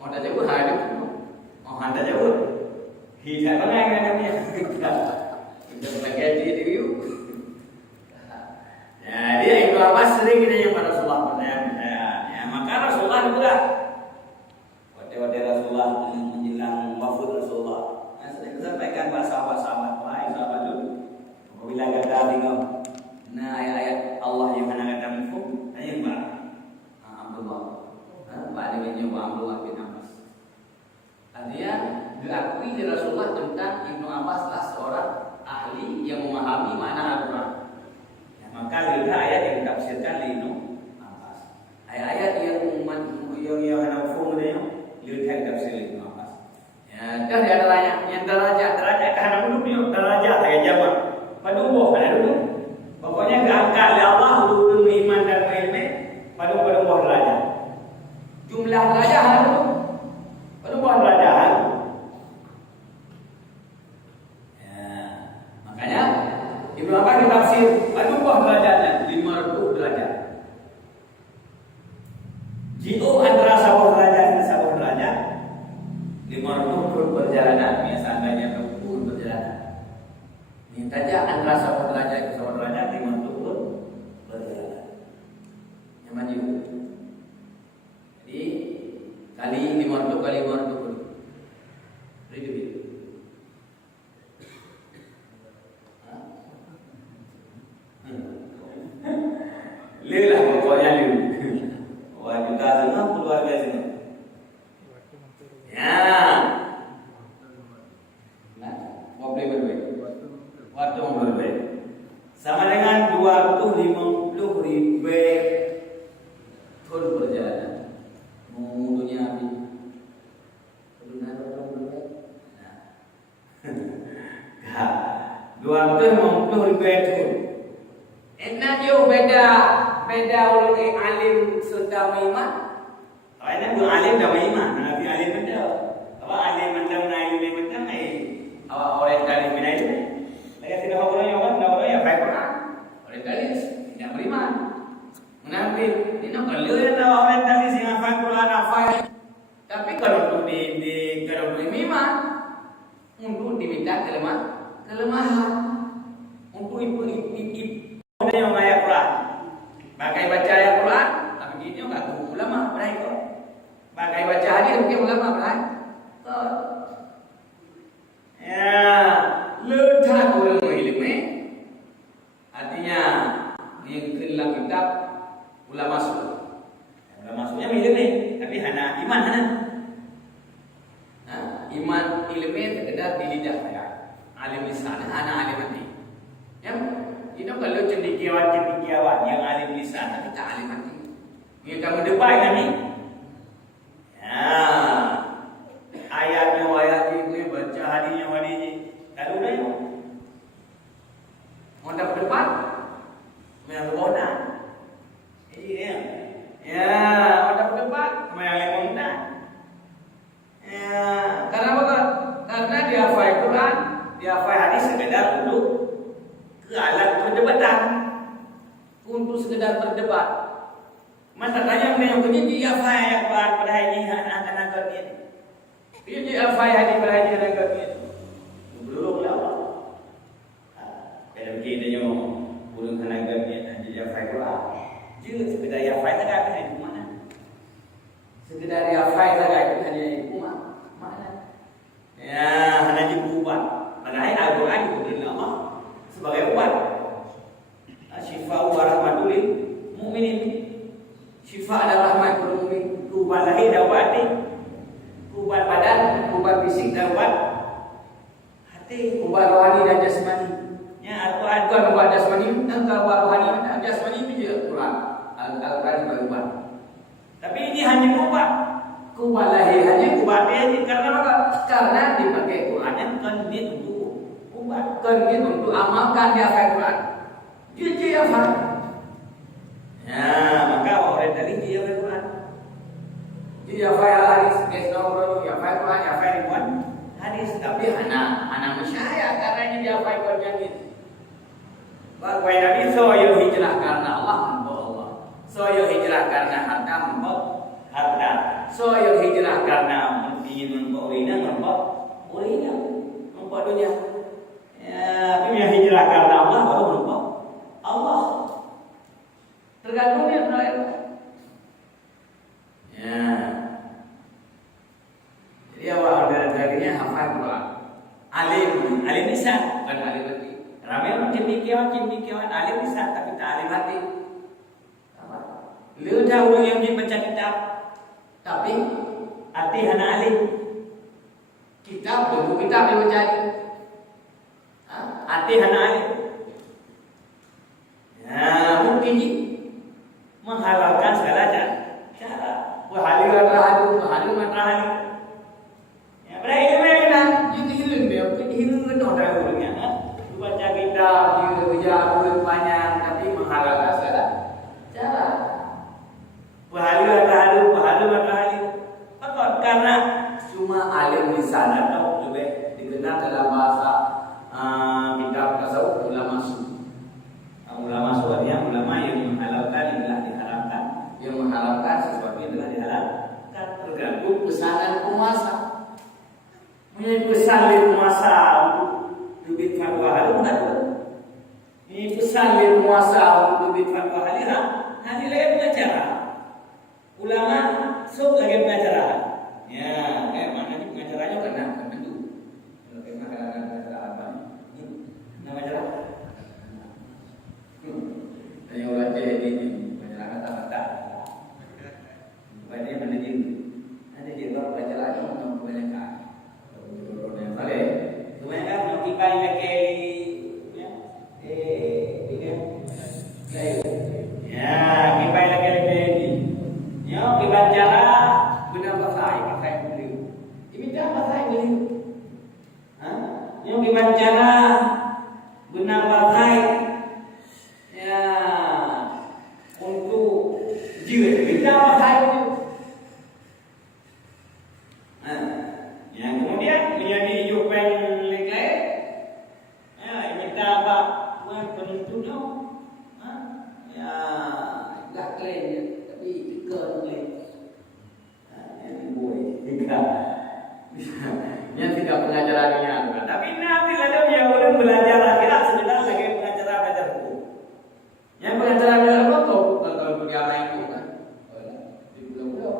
mau tak jauh hari Oh, hantar jauh. Hidup bangai kan namanya. kita lagi di review. Ya, dia Ibnu Abbas sering ditanya pada Rasulullah ya, maka Rasulullah juga waktu Rasulullah menjelang wafat Rasulullah sering sampaikan pada sahabat-sahabat wahai sahabat dulu apabila kata bingung nah ayat-ayat Allah yang mana kata minkum tanya Mbak Abdullah. Pak ini Abdullah bin Abbas. Artinya diakui di Rasulullah tentang Ibnu Abbas adalah seorang ahli yang memahami makna Al-Quran. maka lihat ayat yang ditafsirkan di Ibnu Abbas Ayat-ayat yang yang mafhum dia lihat tafsir Ibnu Abbas ya, dan di antaranya yang derajat karena dulu dia derajat kayak jawab paduboh ada dulu pokoknya diangkat oleh Allah dulu iman dan ilmu paduboh derajat jumlah derajat itu paduboh derajat ya makanya Ibnu Abbas ditafsir antara sama derajat ke sama derajat lima turun berjalan. Yang maju. Jadi kali 500 kali 500. Ready? Lelah pokoknya lu. Wah juta sana keluar dari sini. Ya. Nah, mau beli berbaik. Waktu berbaik. Sama dengan 250.000 tur perjalanan. Mundunya api. Benar berbaik. Nah. 250.000 tur. Enak yo beda ulung alim serta iman. Kalau ini belum alim dah iman, nanti alim benda. Apa alim benda menaik benda naik. Awak orang kali menaik itu. Lagi tidak orang yang ya baik orang. Orang kali tidak beriman. Menampi ini nak kalau yang orang kali sih ngafal Quran ngafal. Tapi kalau untuk di kalau iman untuk diminta kelemahan. Untuk ibu ada yang ayat Quran. Pakai baca ayat Quran, tapi gini enggak tahu ulama berani kok. Pakai baca hadis mungkin ulama berani. Ya, letak ulama ilmu. Artinya dia kelam kitab ulama masuk. Ulama masuknya ilmu, tapi hanya iman hanya. Iman ilmu sekedar di lidah saya. Alim lisan, anak alim hati. Ya, itu kalau cendekiawan yang alim lisan tapi tak alim hati. Ini kamu debat kan ni? Ya, ayatnya itu baca hadisnya kalau dah yo. Mau dapat debat? Memang berboda. Iya. Ya, mau dapat debat? Memang alim muda. Ya, karena apa? Karena dia hafal Quran, dia hafal hadis sekedar untuk ke alat perdebatan untuk sekedar berdebat. Masalahnya memang begini dia faham pada hari ini anak-anak ini. Dia faham hadis pada hari ini anak ini. Belum lah. Kalau begini dia belum anak ini dia faham pula. Jadi sekedar dia faham saja kan di mana? Sekedar dia faham saja kan di mana? Ya, hanya dibuat. Padahal Al-Quran itu dari Allah sebagai obat. Syifa wa rahmatul lil mukminin. Syifa adalah rahmat bagi mukmin. Ubat lahir dan ubat hati. Ubat badan, ubat fisik dan ubat hati. Ubat rohani dan jasmani. Ya, Al-Quran bukan ubat jasmani, dan ubat rohani dan jasmani itu juga Al-Quran. Al-Quran sebagai ubat. Tapi ini hanya ubat. Ubat lahir hanya ubat hati. Karena apa? Karena dipakai Qurannya bukan dia untuk ubat. Bukan dia untuk amalkan dia Al-Quran. Dia faham. Ya, maka orang tadi dia Al-Quran. Dia faham hadis, dia tahu dia faham Quran, dia faham ribuan hadis. Tapi anak masyarakat katanya dia faham Quran itu. Bagai Nabi saya hijrah karena Allah membawa Allah. Saya hijrah karena harta membawa harta. Saya hijrah karena ingin membawa urina, membawa dunia. Ya, tapi yang hijrah karena Allah baru membawa Allah. Tergantung dia berapa. Ya. Jadi awal darinya hafal Quran. Alim lisan, bukan alim hati. Ramai orang cendekiawan alim lisan tapi tak alim hati. Apa? Lu tahu yang dibaca kitab, tapi hati hanya alim. Kitab buku kitab dia baca. Hati hanya alim. Ya, mungkin menghalalkan segala cara. Wahalil matrahali. Ya, berarti mereka jadi hilun dia, hilun orang orangnya. Baca kitab, dia banyak tapi menghalalkan segala cara. Wahalil matrahali. Karena cuma alim di sana atau lebih dikenal dalam bahasa kitab tasawuf ulama sufi. Ulama sufinya ulama yang menghalalkan yang telah diharamkan, yang menghalalkan sesuatu yang telah diharamkan. Tergantung pesanan bisa. Nanti lagi pengacara. Ulama sok lagi pengacara. Ya, mana nih pengacaranya kena tentu. Kalau kena pengacara apa? Nama acara. Tanya orang jadi ini pengacara kata-kata. Banyak mana jadi. Nanti dia baru pengacara aja mau kebanyakan. Boleh. Kebanyakan mau kipai lagi. Ya, kipai lagi ni. Yo, kipai cara guna bahasa kipai beli. Ini dah bahasa beli. Yo, kipai cara guna bahasa ya untuk jiwa kita bahasa itu. Yang kemudian menjadi jupen lagi. Ya, kita apa? Buat penentunya. Ya, gak keren ya, tapi tiga keren. Yang boleh tiga. Yang tidak pengajarannya, tapi nanti lalu yang orang belajar akhirat sebenarnya lagi pengacara belajar hukum. Yang pengacara belajar hukum kalau dia main hukum kan, di bulan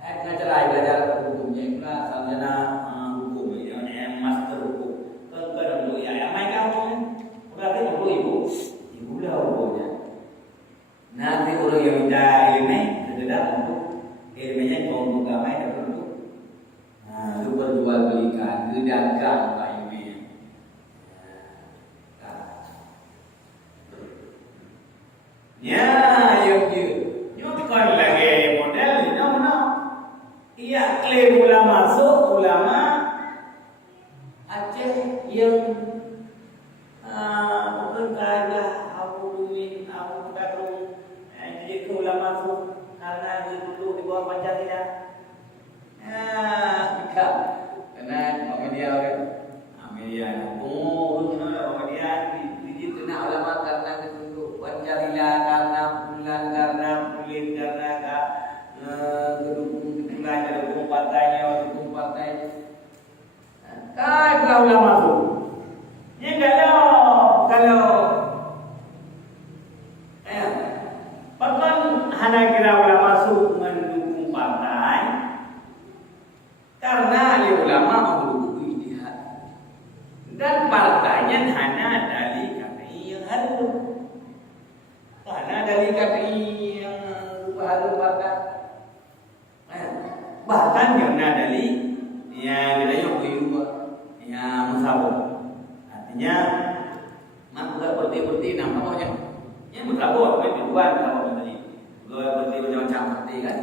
pengacara belajar hukumnya itu lah sarjana hukum, yang master hukum. Kan dulu ya main kamu kan, berarti dulu ibu. Ibulah hukumnya. Nanti orang yang minta ilmu, tidak untuk ilmunya untuk agama dan untuk itu berjual belikan, dagang apa ilmunya. Ya, yang bukan lagi model, no. Iya klaim ulama masuk, ulama Aceh yang berkaya. Aku datung jadi ulama tu karena dulu di bawah Pancasila. Enggak. Karena media media media di kena ulama karena dulu Pancasila karena bulan karena kulit karena gedung partainya dukung partai. Kan ulama tu. Ya kalau hanya kira ulama masuk mendukung partai karena ulama mendukung ijtihad dan partainya hanya dari KPI yang harum karena dari KPI yang harum partai bahkan karena dari yang kita yang musabah artinya mak bukan berarti namanya yang musabah bukan tujuan kalau berarti macam-macam berarti kan.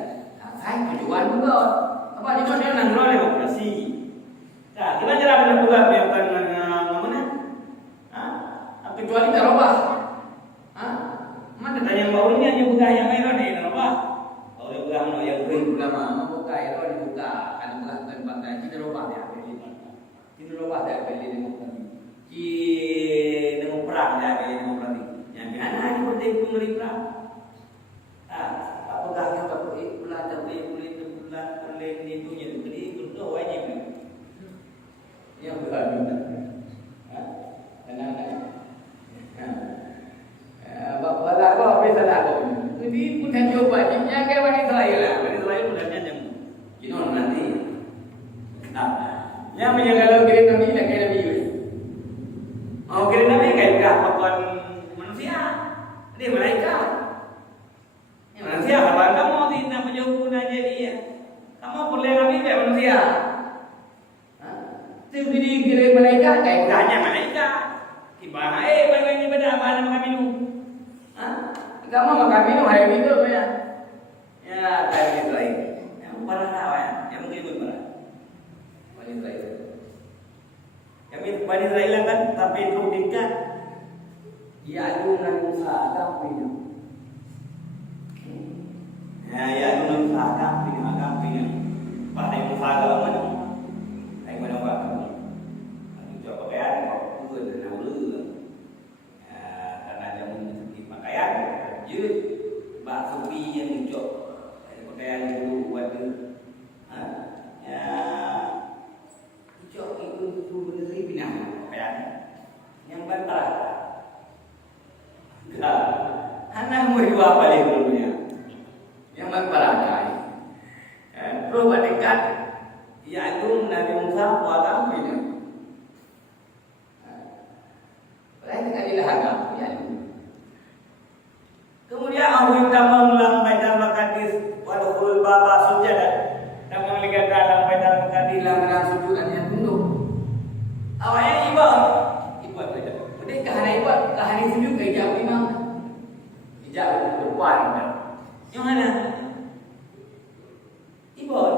Saya tujuan juga. Apa juga dia nak jual demokrasi. Nah, kita cara benar juga yang mana? Kecuali terubah. Mana tanya bau ini hanya buka yang merah ni terubah. Kalau dia buka mana yang green ulama, buka yang dibuka, kan buka tempat lain kita terubah ya. Kita terubah ya pilih demokrasi. Kita demokrat ya pilih demokrasi. Yang mana hanya penting pemerintah. Apakah yang dapat bulan itu jadi itu wajib yang bukan bapak lagu apa salah kau jadi bukan coba wajibnya kayak wanita Israel budaknya jamu jinon nanti yang menjaga lalu kira nabi nak kira nabi kira nabi kayak pakaian manusia dia malaikat. Manusia, kalau kamu tidak menjauh aja dia, kamu boleh nabi kayak manusia. Jadi kira malaikat kayak udahnya malaikat. Gimana? Bagaimana ibadah apa makan minum? Kamu makan minum hari itu ya? Ya kayak gitu lagi. Yang parah apa ya? Yang mungkin parah. Wanita itu. Kami wanita Israel kan tapi itu dekat. Ya dengan usaha tapi ya itu usaha pilih partai usaha mana ai mana buat itu coba pakaian kau dan dulu karena dia mengikuti pakaian je bakso yang muncul pakaian dulu buat ya muncul itu benar pinang pakaian yang bantah enggak Anak mau dua balik dulunya. Yang berparakai. Terus dekat. Ya itu Nabi Musa buat apa ini? Berarti kadilah agak. Ya. Kemudian Allah tambah melampaikan makadis wadkhul baba sujada. Tambah lihat dalam dalam makadis dalam sujudannya tunduk. Awalnya ibad saja. Kemudian kahana sujud ke jauh imam. Jauh depan. Yang mana? Ibad.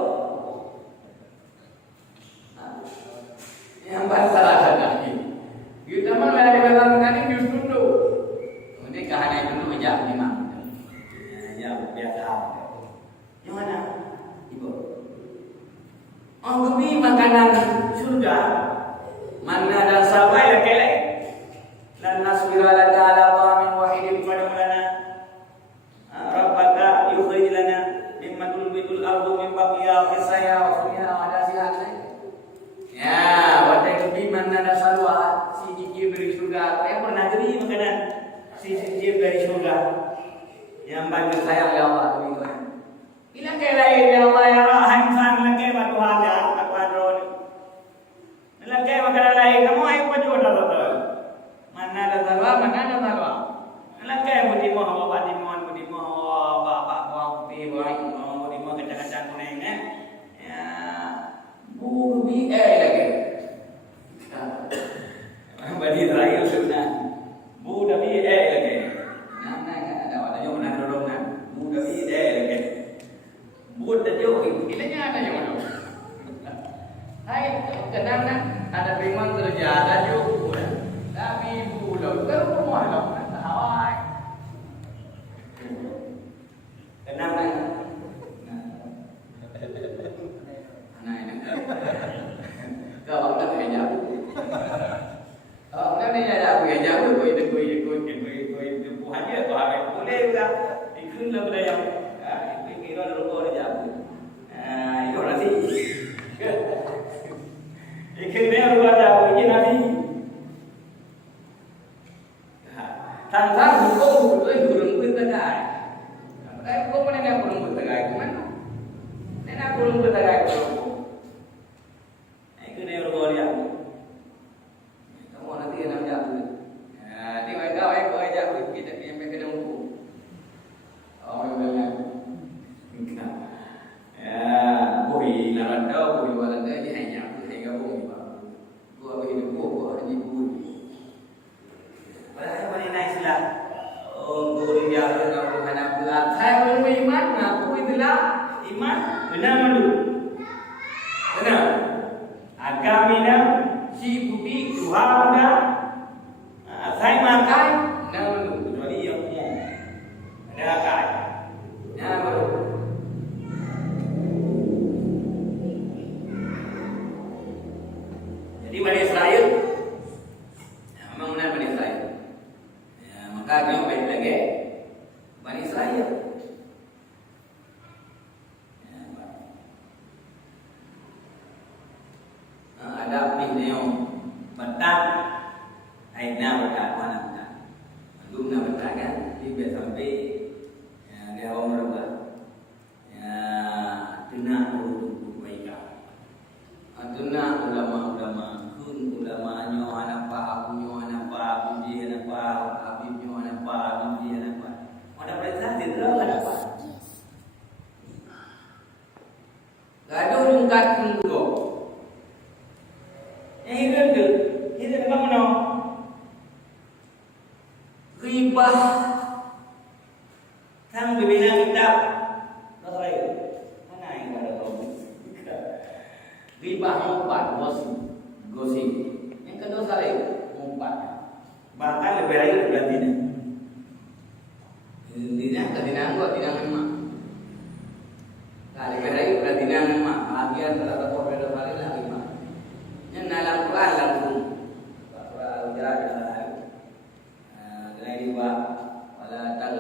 Yang salah kaki. Kita mah ada dalam makadis justru tunduk. Kemudian kahana itu jauh imam. Ya biasa. Yang mana? Ibu. Oh, beli makanan surga. Mana dan sabai la kele. Lan nasbira laka ala ta'amin wahidin fad'u rabbaka yukhrij lana mimma tunbitul ardu min baqiya qisaya wa fumiha wa dasiha. Ya, wadah beli mana dan salwa si cicip dari surga. Saya pernah beli makanan si cicip dari surga. Yang bagi sayang ya Allah begitu. Bila kelai ya Allah ya Allah insan lagi batu haja batu hadron. Lagi makanan lain kamu ayo baju dah. Mana ada salwa. Lagi budi moh bapak putih budi moh kacang-kacang kuning ya. Bu bi lagi. Badi raya sudah. Bu dah bi lagi. Buat jauh ilahnya ada yang mana? Hai, kenapa ada bingung terjadi juga? Tapi bulan terumah dong, Hawaii. Kenapa? Nah ini. Kalau kita kerja, kalau kita ada kerja, kau hanya kau ada boleh juga ikut lah budaya. Itu ada jauh. Itu nanti. Ikhlas ada ini nanti. Tanpa hukum itu belum bertegai. Tapi hukum mana yang belum bertegai? Mana? Mana belum bertegai? Itu dia orang. Kamu nanti yang jauh. Di mana kau jauh kita yang berkedai hukum. Oh yang ya, bui naranda, bui walanda ni hanya hingga bui ba. Gua hidup gua ni bui. Wala mana naik sila. Oh, gua dia dengan Tuhan Allah. Saya belum iman, aku itulah iman benar mandu. Benar. Agamina si budi Tuhan muda. Saya makan benar mandu. Kecuali yang umum. Ada kai. Ya baru. Di Bani Israel, memang benar Bani Israel. Ya, maka dia baik lagi Bani Israel. Ya, ada pineo betak, aina betak mana betak, belum betak kan? Dia sampai dia orang berubah. Ya, tenang untuk kebaikan. Tenang ulama-ulama. Ulamanya anak abunya anak abuji anak abibnya anak abuji anak ada prestasi terus ada apa? Gaduh lungkat tunggu. Hidup apa mana? Ribah. Sang bibina kitab. Tahu mana yang ada tahu? Ribah empat gosip. Yang kedua salah umpat. Bahkan lebih lagi dari dina. Dina kedina gua tidak emak. Lebih lagi dari dina emak. Bagian terhadap berbeda kali lagi emak. Yang dalam Quran langsung. Quran jalan dalam. Dari dua wala tal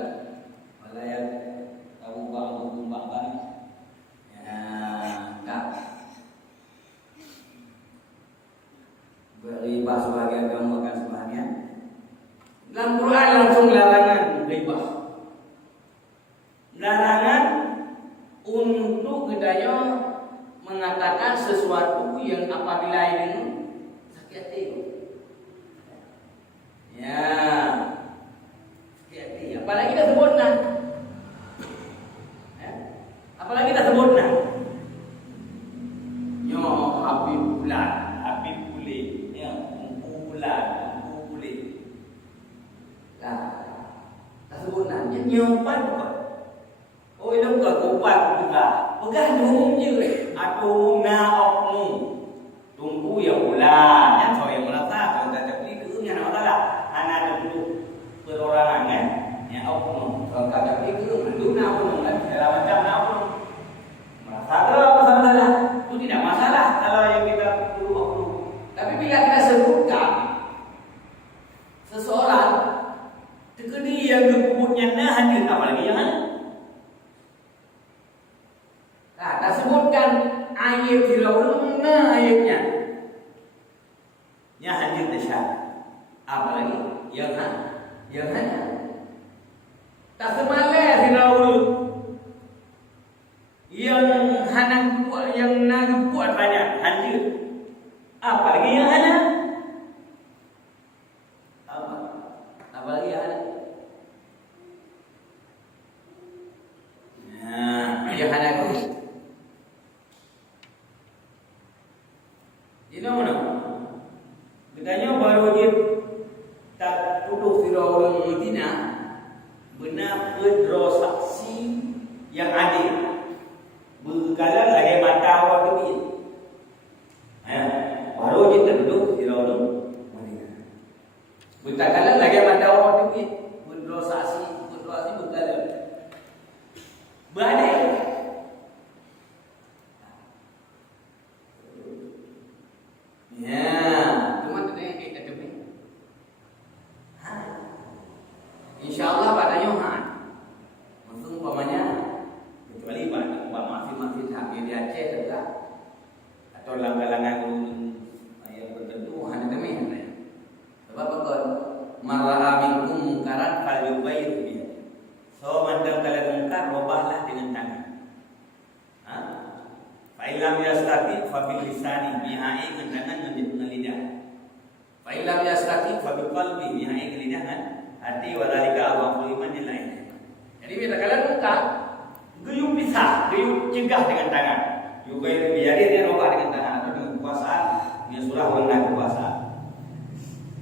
wala yang tahu bang bang. Ya, tak. Beribah sebagian kamu akan sebahagian. Dalam Quran larangan untuk kita mengatakan sesuatu yang apabila ini sakit hati. Ya, sakit hati. Apalagi kita sebut nah. Ya. Apalagi kita sebut nah. Yo Habib Bulan, Habib Bule, ya, Bulan, Bule. Nah, kita sebut nah. Nyompan kok. Oh, itu bukan kupat juga. Bukan umumnya. Aku na oknum. Tunggu ya bulan. Yang saya merasa kalau tak cakap itu yang nama lah. Anak dulu perorangan kan. Yang oknum. Kalau tak cakap itu belum na oknum kan. Dalam macam na oknum. Merasa kalau masalah itu tidak masalah kalau yang kita dulu oknum. Tapi bila kita sebutkan seseorang tekeni yang kebutnya nah hadir apalagi yang mana? Nah, sebutkan ayat di lawan mana ayatnya? Yang hadir dahsyat. Apalagi yang hanya tak semale di lawan yang hanang kuat yang nagu kuat banyak hadir. Apalagi yang hanya apalagi yang hanya yang hanya ini mana? Bedanya baru dia tak tuduh Firaun Medina benar berdro saksi yang adil. Berkalan lagi mata awak tu. Baru dia tuduh Firaun Medina. Berkalan lagi mata awak tu. Berdro saksi berkalan. Beradil. Ya, cuma tadi kita cakap. Insyaallah padanya langsung umpamanya kecuali masih hampir di Aceh juga atau langgalangan yang tertentu hanya demi. Sebab betul marra minkum mungkaran falyughayyir bihi. So mandang kalian mungkar robahlah dengan tangan. Fa'ilam yastati fa bil lisani bihai dengan lidah. Fa'ilam yastati fa bil qalbi bihai dengan lidah kan hati wadalika awaqul iman yang lain. Jadi bila kalian buka guyup pisah, guyup cegah dengan tangan. Juga biar dia robah dengan tangan atau dengan kekuasaan. Dia surah dengan kekuasaan.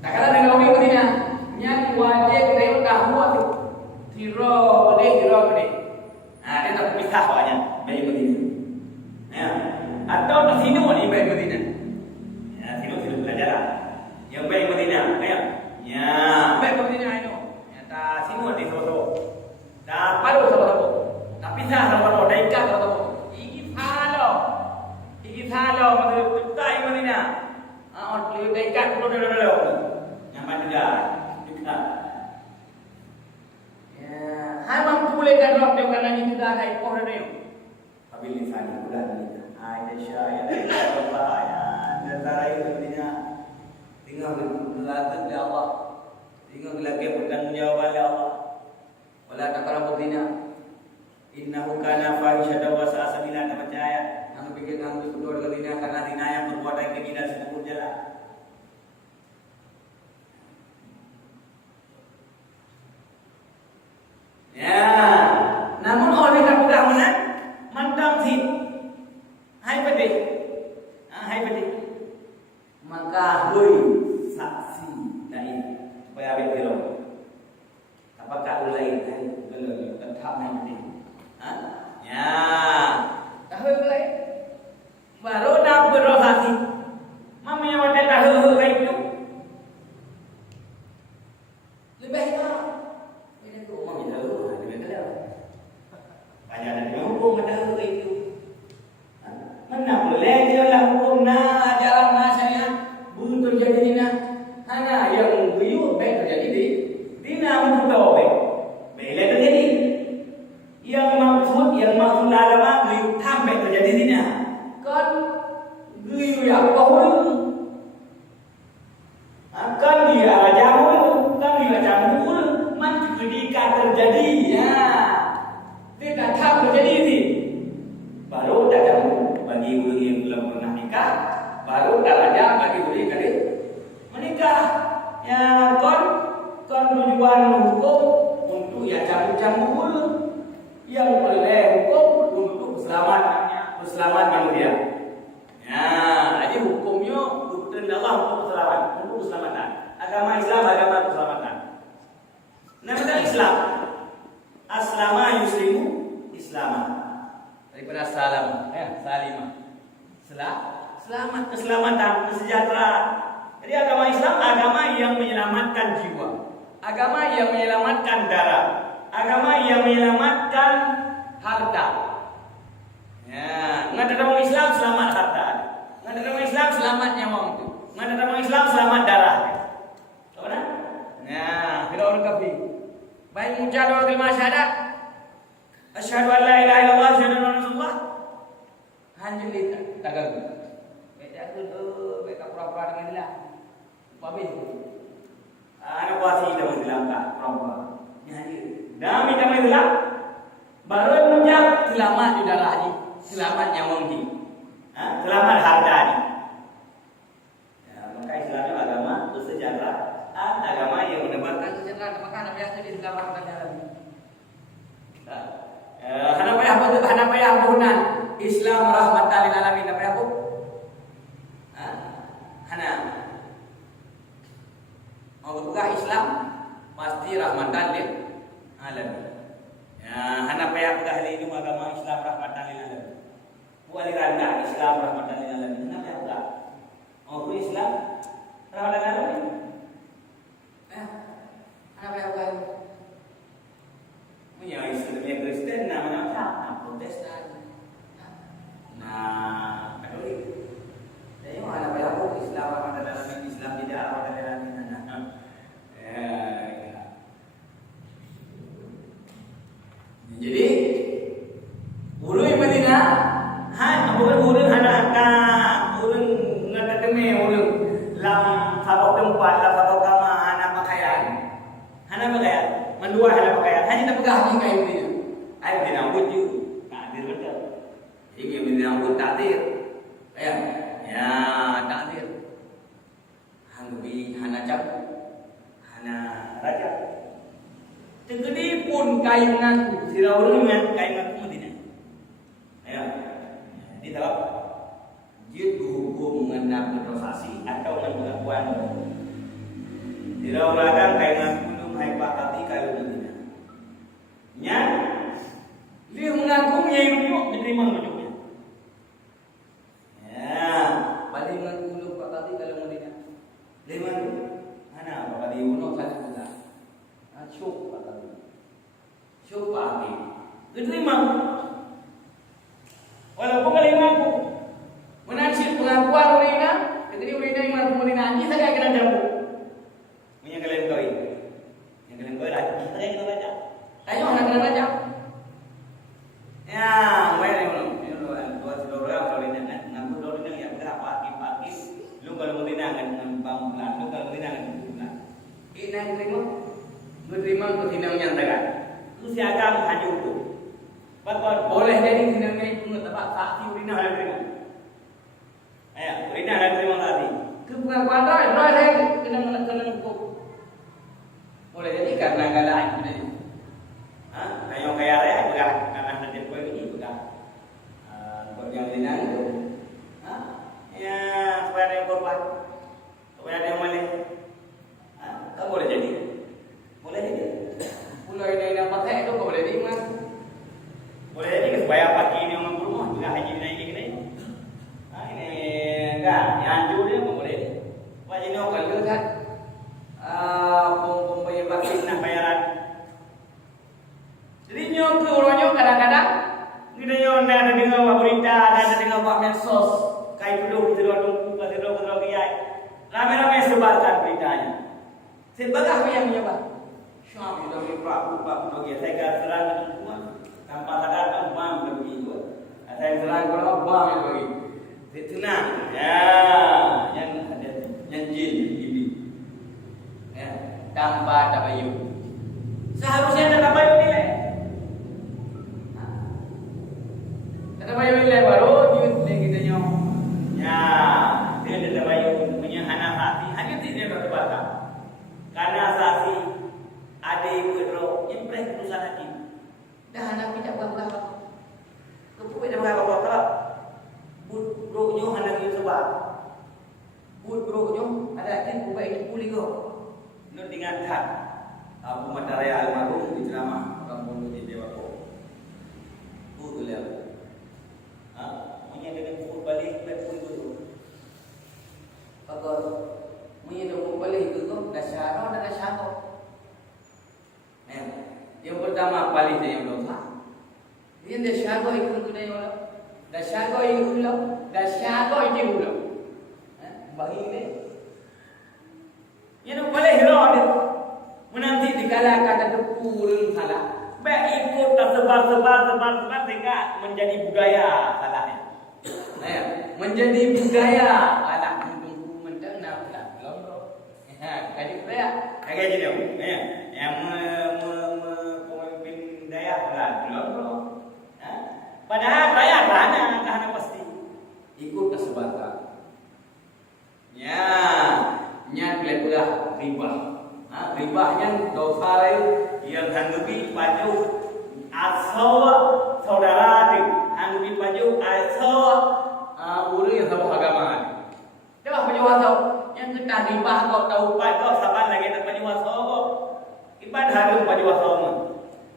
Tak kala dengan orang Medina, nya wajib kita tahu tu. Tiro bede. Dia tak pisah banyak dari Medina. Ya. Atau tak sinu ni baik Medina. Ya, sinu belajar lah. Yang baik Medina, ya. Ya, baik Medina itu. Ya, tak sinu di soto. Tak paru sama-sama. Tak pisah sama-sama, dah ikat sama-sama. Iki thalo maksud petai Medina. Dah ikat dulu. Yang mana dah. Ikat. Ya, hai mampu lekan roh dia kan ini juga ada ikor dia. Tapi lisan bulan ni. Aisyah ya Allah ya. Antara itu Medina. Tinggal berlaku di Allah. Tinggal lagi bertanggungjawab oleh Allah. Wala taqrabu zina. Innahu kana fahishatan wa sa'a sabila. Tak percaya. Kamu pikir kamu berdoa ke zina karena zina yang perbuatan keji dan seumur jalan. Ya, namun oleh kapudah mana? Mantap sih. Hai pede. Hai pede. Maka hui saksi dari supaya habis belum. Apakah ulai belum tetap hai pede? Ya. Tahu ulai. Baru nak bersaksi. Mami yang ada tahu ulai itu. Lebih tak. Ini tu mami tahu. Banyak yang hukum ada itu. Mana boleh dia lah hukum na ajaran na syariat belum terjadi dina. Hanya yang buyut baik terjadi di dina untuk tahu baik. Baiklah terjadi. Yang maksud agama buyut tam baik terjadi dina. Kan buyut yang bahu. Akan dia jamu, kan dia jamu, man ketika terjadi ya. Dia datang menjadi ini. Baru datang bagi orang yang belum pernah nikah, baru darajat bagi orang yang kali menikah. Ya kon tujuan hukum untuk ya cabut-cabut yang boleh hukum untuk keselamatan manusia. Ya, jadi hukumnya hukum Allah untuk keselamatan. Agama Islam agama keselamatan. Nama Islam. Aslama yuslimu islama. Daripada salam, salimah. Selamat, keselamatan, kesejahteraan. Jadi agama Islam agama yang menyelamatkan jiwa, agama yang menyelamatkan darah, agama yang menyelamatkan harta. Ya, ngada orang Islam selamat harta, ngada orang Islam selamat nyawa itu, ngada orang Islam selamat darah. Tahu tak? Nah, kita orang kafir. Baik mengucap doa kalimat syahadat. Asyhadu an la ilaha illallah wa asyhadu anna rasulullah. Hanjur kita tagal. Beda tu beka pura-pura dengan dia. Habis. Anak kuasi dah menjelang tak pura-pura. Nyanyi. Dah minta menjelang. Baru mengucap selamat di darah ni. Selamat nyawa ni. Selamat harta ni. Ya, maka Islam agama kesejahteraan, agama yang menebarkan kesejahteraan. Maka Nabi Muhammad diselamatkan dalam. Hana payah bunan Islam rahmatan lil alamin. Apa aku? Hana mau buka Islam pasti rahmatan lil alamin. Ya, hana payah buka ini agama Islam rahmatan lil alamin. Aliran Islam rahmatan lil alamin. Hana payah buka. Mau Islam rahmatan lil alamin. Hana payah buka. Punya Islam yang Kristen nama Protestan. Nah, Katolik. Jadi mana payah buka Islam rahmatan lil alamin, Islam tidak rahmatan lil alamin. Jadi urang Madinah bukan urang hana urang ngademe urang lam sabok tempat lam sabok kama hana pakaian mendua hana pakaian hanya tak pegah ni kai Madinah ai Madinah buju takdir betul ini Madinah buju takdir ya takdir hangbi hana cap hana raja tegedi pun kai mengaku sirau dengan kai mengaku Madinah. Ya. Di dalam jitu hukum mengenai proses atau pengakuan. Sirau ladang kai mengaku belum hai pakati kai Madinah. Nya dia mengaku nyairu diterima menunjuknya. Ya, balik mengaku belum pakati kai Madinah. Lima mana pakati uno sana pula. Syuk pakati. Syuk pakati. Diterima. Walaupun kalian mengaku menasib pengakuan urina, ketika urina yang mengaku urina anji saya kena jambu. Punya kalian kawin, yang kalian kawin lagi saya kena baca. Ayo anak kena baca. Ya, mana yang dua orang kalau ini kan ngaku dulu ini yang berapa pagi, lu kalau urina kan bangun bulan, lu kalau urina kan bulan. Ini yang terima ketinang nyatakan. Itu siaga hanya hukum. Bapak boleh jadi tinangnya itu menetap saksi urina ada terima. Urina ada terima tadi. Kepengakuan saya kena hukum. Boleh jadi karena enggak ada aib tadi. Kayak kaya raya juga karena nanti kau ini juga. Buat yang urina itu. Ya supaya ada yang korban, supaya ada yang malih. Kau boleh jadi. Boleh jadi. Pulau ini yang pakai itu kau boleh jadi mas. Boleh jadi supaya pagi ini orang rumah juga haji naik gini. Ini enggak, anjur dia boleh. Pak ini orang kalau kan pembayar vaksin nak bayaran. Jadi nyo ke orangnya kadang-kadang kita nyo ada dengar berita, ada dengar medsos, kai dulu kita kiai. Ramai-ramai sebarkan beritanya. Sebagai yang menyebar. Syam itu berapa dia saya serang semua. Tanpa sadar kan bam begitu. Saya serang kalau bam itu bagi. Tenang. Ya, yang ada yang jin ini. Ya, tanpa tabayun. Seharusnya ada tabayun ni. impress keputusan hakim. Dah anak tidak berapa. Keputusan dah berapa kalau buruknya anak itu sebab. Buruknya ada yang buat itu pulih go. Nur diingatkan. Abu Mataraya almarhum di ceramah orang pondok di Dewako. Betul. Punya dengan pukul balik pun dulu. Kalau punya dengan balik itu dah syarah dan dah syarah. Yang pertama balik dia yang dosa. Dia dah syarah itu guna yang ulah. Dah syarah itu ulah. Dah syarah itu ulah. Bagi ini. Yang balik hilang dia. Menanti dikala kata terpurun salah. Baik ikut tersebar sehingga menjadi budaya salahnya. Menjadi budaya anak tunggu mendengar lah belum. Kaji budaya. Kaji dia. Yang pemimpin daya lah belum. Padahal daya karena pasti ikut tersebar. Ya, nyat lepas riba. Ribahnya dosa yang hanggupi baju asal saudara hanggupi baju asal uri yang sama agama. Dah baju asal yang kita ribah kau tahu kau saban lagi tak baju asal kau. Ibadah harum baju asal mana?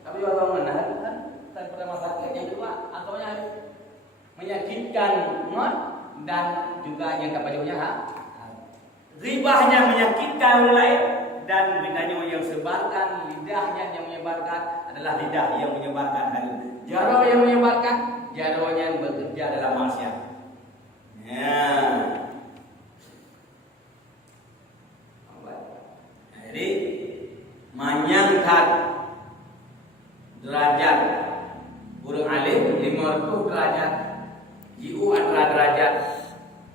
Baju asal mana? Dan pertama sakit yang kedua asalnya menyakitkan dan juga yang bajunya ribahnya menyakitkan orang lain. Dan lidahnya yang sebarkan, lidahnya yang menyebarkan adalah lidah yang menyebarkan harum. Jaro yang menyebarkan, jaronya yang bekerja dalam maksiat. Ya. Jadi menyangkat derajat burung alim 500 derajat, jiu antara derajat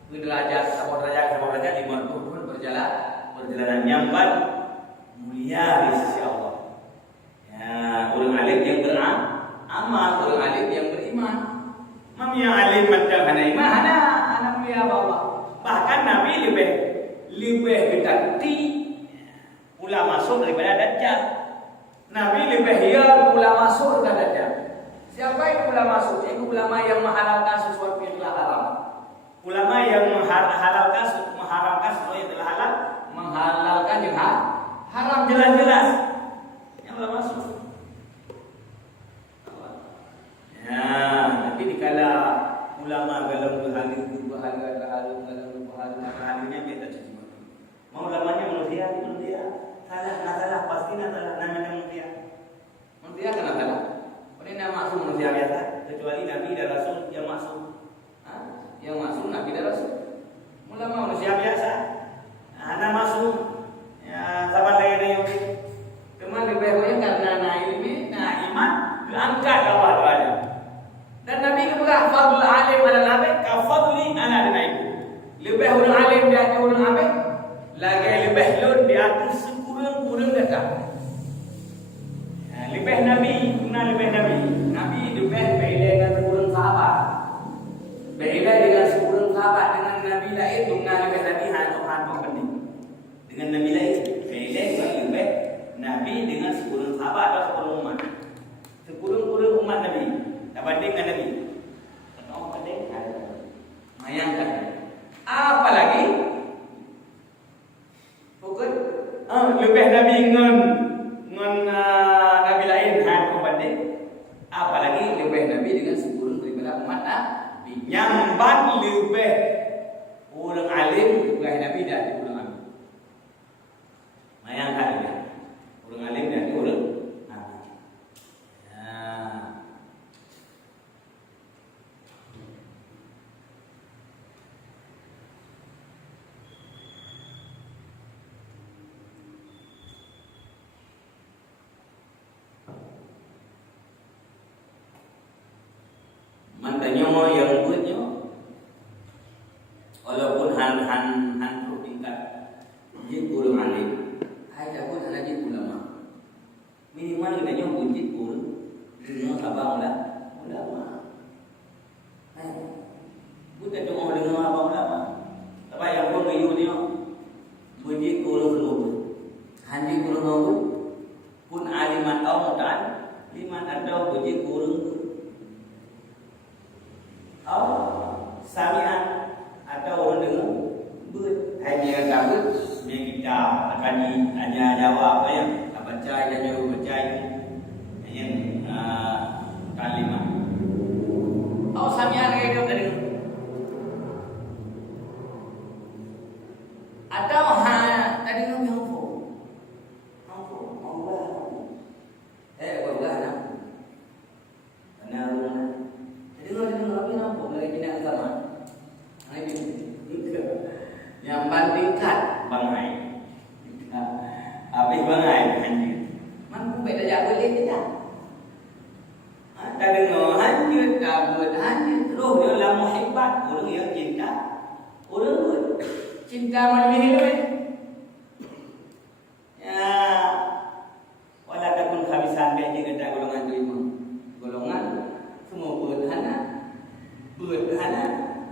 ke derajat, sama derajat 500 pun perjalanan nyambat mulia di sisi Allah. Ya, orang alim yang beramal, orang alim yang beriman. Mam yang alim macam mana iman, anak mulia Allah. Bahkan Nabi lebih berarti ulama masuk daripada Dajjal. Nabi lebih hiar ulama masuk daripada Dajjal. Siapa itu ulama masuk? Itu ulama yang menghalalkan sesuatu yang telah haram. Ulama yang menghalalkan sesuatu yang telah halal, menghalalkan yang haram jelas-jelas yang belum masuk. Ya, tapi dikala ulama dalam berhalunya kita cuci mata. Mau ulamanya manusia, salah pasti salah namanya manusia. Manusia kena salah. Ini nama masuk manusia biasa, kecuali Nabi dan Rasul yang masuk. Yang masuk Nabi dan Rasul. Ulama manusia biasa. Anak masuk ya sahabat lain yang teman lebih karena ilmi, iman diangkat bawah doanya. Dan Nabi kemudian fadl alim ala nabi ka fadli ala dinaiku. Lebih orang alim di atas orang abid, lagi lebih lun di atas sekurang-kurang dekat. Lebih Nabi, Nabi lebih berbeza dengan sekurang sahabat. Berbeda dengan sekurang sahabat dengan Nabi lain, dengan lebih Nabi hantu penting. Dengan Nabi lain, beda lebih Nabi dengan sekurang sahabat atau sekurang umat. Sekurang-kurang umat Nabi, tak banding dengan Nabi. Tahu banding? Bayangkan. Apalagi bukan lebih Nabi dengan Nabi lain hantu banding. Apalagi lebih Nabi dengan sekurang daripada umat Nabi. Nyambat lebih orang alim lebih Nabi dan orang alim. Bayangkan ya, orang alim dan orang Nabi. Mantanya yang buatnya, walaupun han tingkat jid ulum alim, ada pun ada jid ulama. Minimal kita nyoba jid pun dengan abang lah ulama. Bukan cuma dengan abang ulama. Tapi yang pun ngiyunya bujid ulum ulum, hanjid ulum ulum pun aliman tahu liman atau puji kurung samian atau orang dengar ber hanya kabut dia kita akan hanya jawab apa yang baca dan jawab baca yang kalimat samian kayak itu atau tadi ngomong yang bandingkan bangai habis bangai anjir man beda jago dia tidak ada dengar anjir kabut anjir roh dia lah muhibbat orang yang cinta orang cinta mani ya wala takun khabisan be jeung golongan kelima golongan semua berhana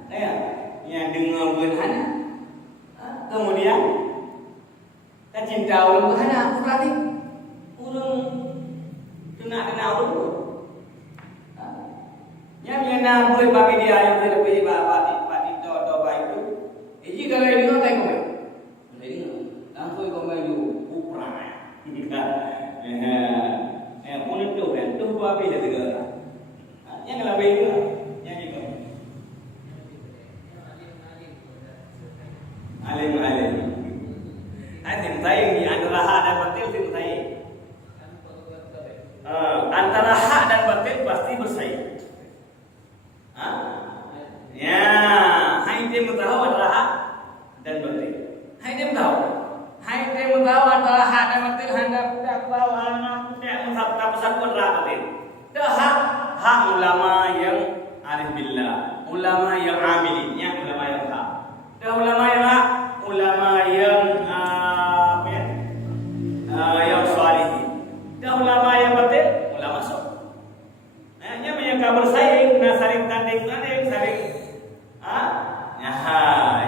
ya yang dengar berhana kemudian kita cinta orang berhana aku berarti orang kena orang yang menyenang boleh babi dia yang tidak boleh bapak itu atau baik itu ini kalau ini nggak tahu komen ini langsung komen itu ukuran pun itu kan itu babi dia juga yang lebih itu yang itu alim alim saya ini antara hak dan batil saya antara hak dan batil pasti bersaing ya hai dia tahu antara hak dan batil hai dia tahu antara hak dan batil hendak tahu anak tidak mensabta pesakut batil itu hak ulama yang arif billah ulama yang amilin ulama yang hak dan ulama yang hak ulama yang yang salihin dan ulama yang batil ulama sok hanya yang bersaing saling tanding saling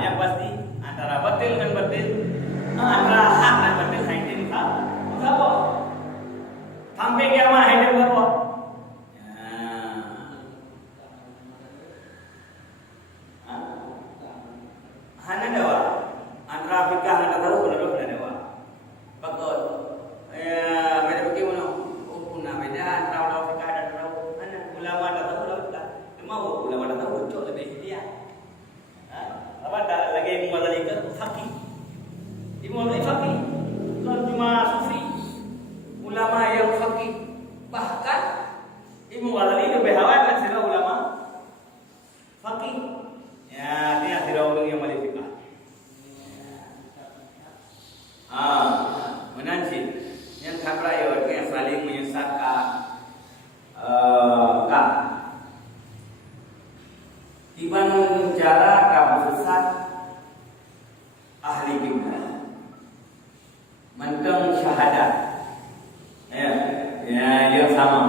yang pasti antara batil dan batil antara hak dan batil haidin apa sampai kiamat haidin apa hana dawa antara fikah dan taruh benar dawa bakal beda bagaimana hukumnya beda antara fikah dan taruh hana ulama dan taruh cuma ulama dan taruh betul lebih dia apa tak lagi muadzalika faqih muadzalika faqih bukan cuma sufi ulama yang faqih bahkan muadzalika lebih khawatir sila ulama faqih ya dia tidak orang yang malifika menansib yang tabrayot yang saling menyesatkan Iban cara kamu sesat ahli bimbang manteng syahadat yang sama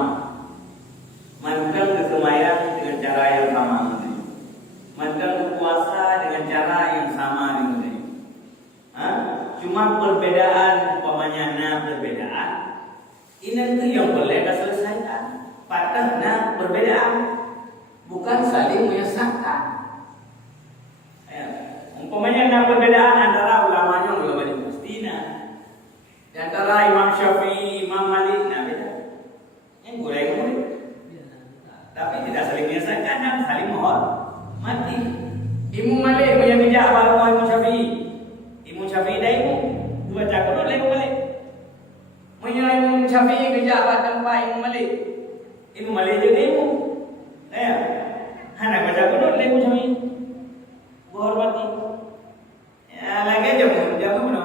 manteng kesemayaan dengan cara yang sama manteng puasa dengan cara yang sama dengan cuma perbedaan umpamanya perbedaan ini itu yang boleh kita selesaikan patahnya perbedaan bukan saling menyesatkan. Umpamanya perbedaan antara ulamanya ulama di Palestina, di antara Imam Syafi'i, Imam Malik, beda. Yang goreng. Tapi tidak saling menyesatkan dan saling menghormati. Imam Malik menyebijak baru Imam Syafi'i. Imam Syafi'i dah Imam dua cakap oleh Imam Malik. Imam Syafi'i bijak tempat Imam Malik. Imam Malik juga Imam. Anak baca kunut lemu jami, berhormati. Ya lagi jamu mana?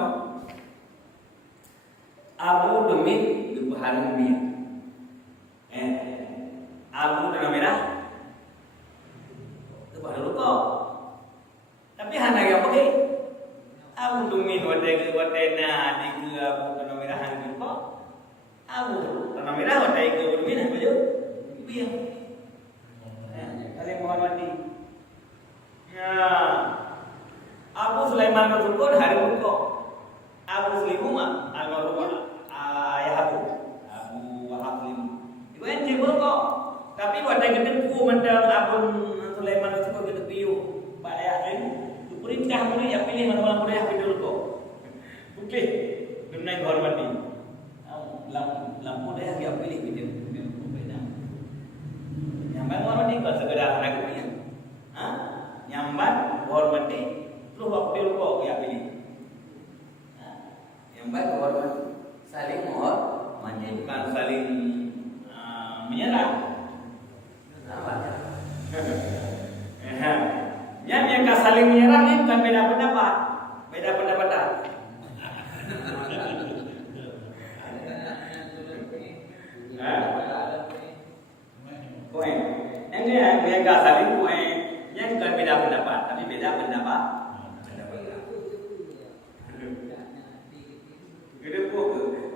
Abu Dumit dibaharum dia. Abu tanah merah, itu baru kau. Tapi anak yang pakai Abu Dumit wadai wadena di Abu tanah merah hanya kau. Abu tanah merah wadai ke Abu Dumit apa je? Biar. Saling menghormati. Ya. Abu Sulaiman bersyukur hari berkah. Abu Sulaiman almarhum ayah Abu kok. Tapi buat yang kedengku mandang abun Sulaiman itu kok gedek biu. Pak ayah kan, perintah mana yang pilih mana boleh pilih dulu kok. Oke, guna hormat ni. Lampu dah yang pilih video. Nyamban hormat ni kau segera nak punya. Nyamban hormat ni lu waktu dulu kok yang pilih. Nyamban hormat saling menghormati bukan saling menyerang. Yang saling menyerang ini bukan beda pendapat, beda pendapatan. Koin, yang gak saling koin, yang bukan beda pendapat, tapi beda pendapat.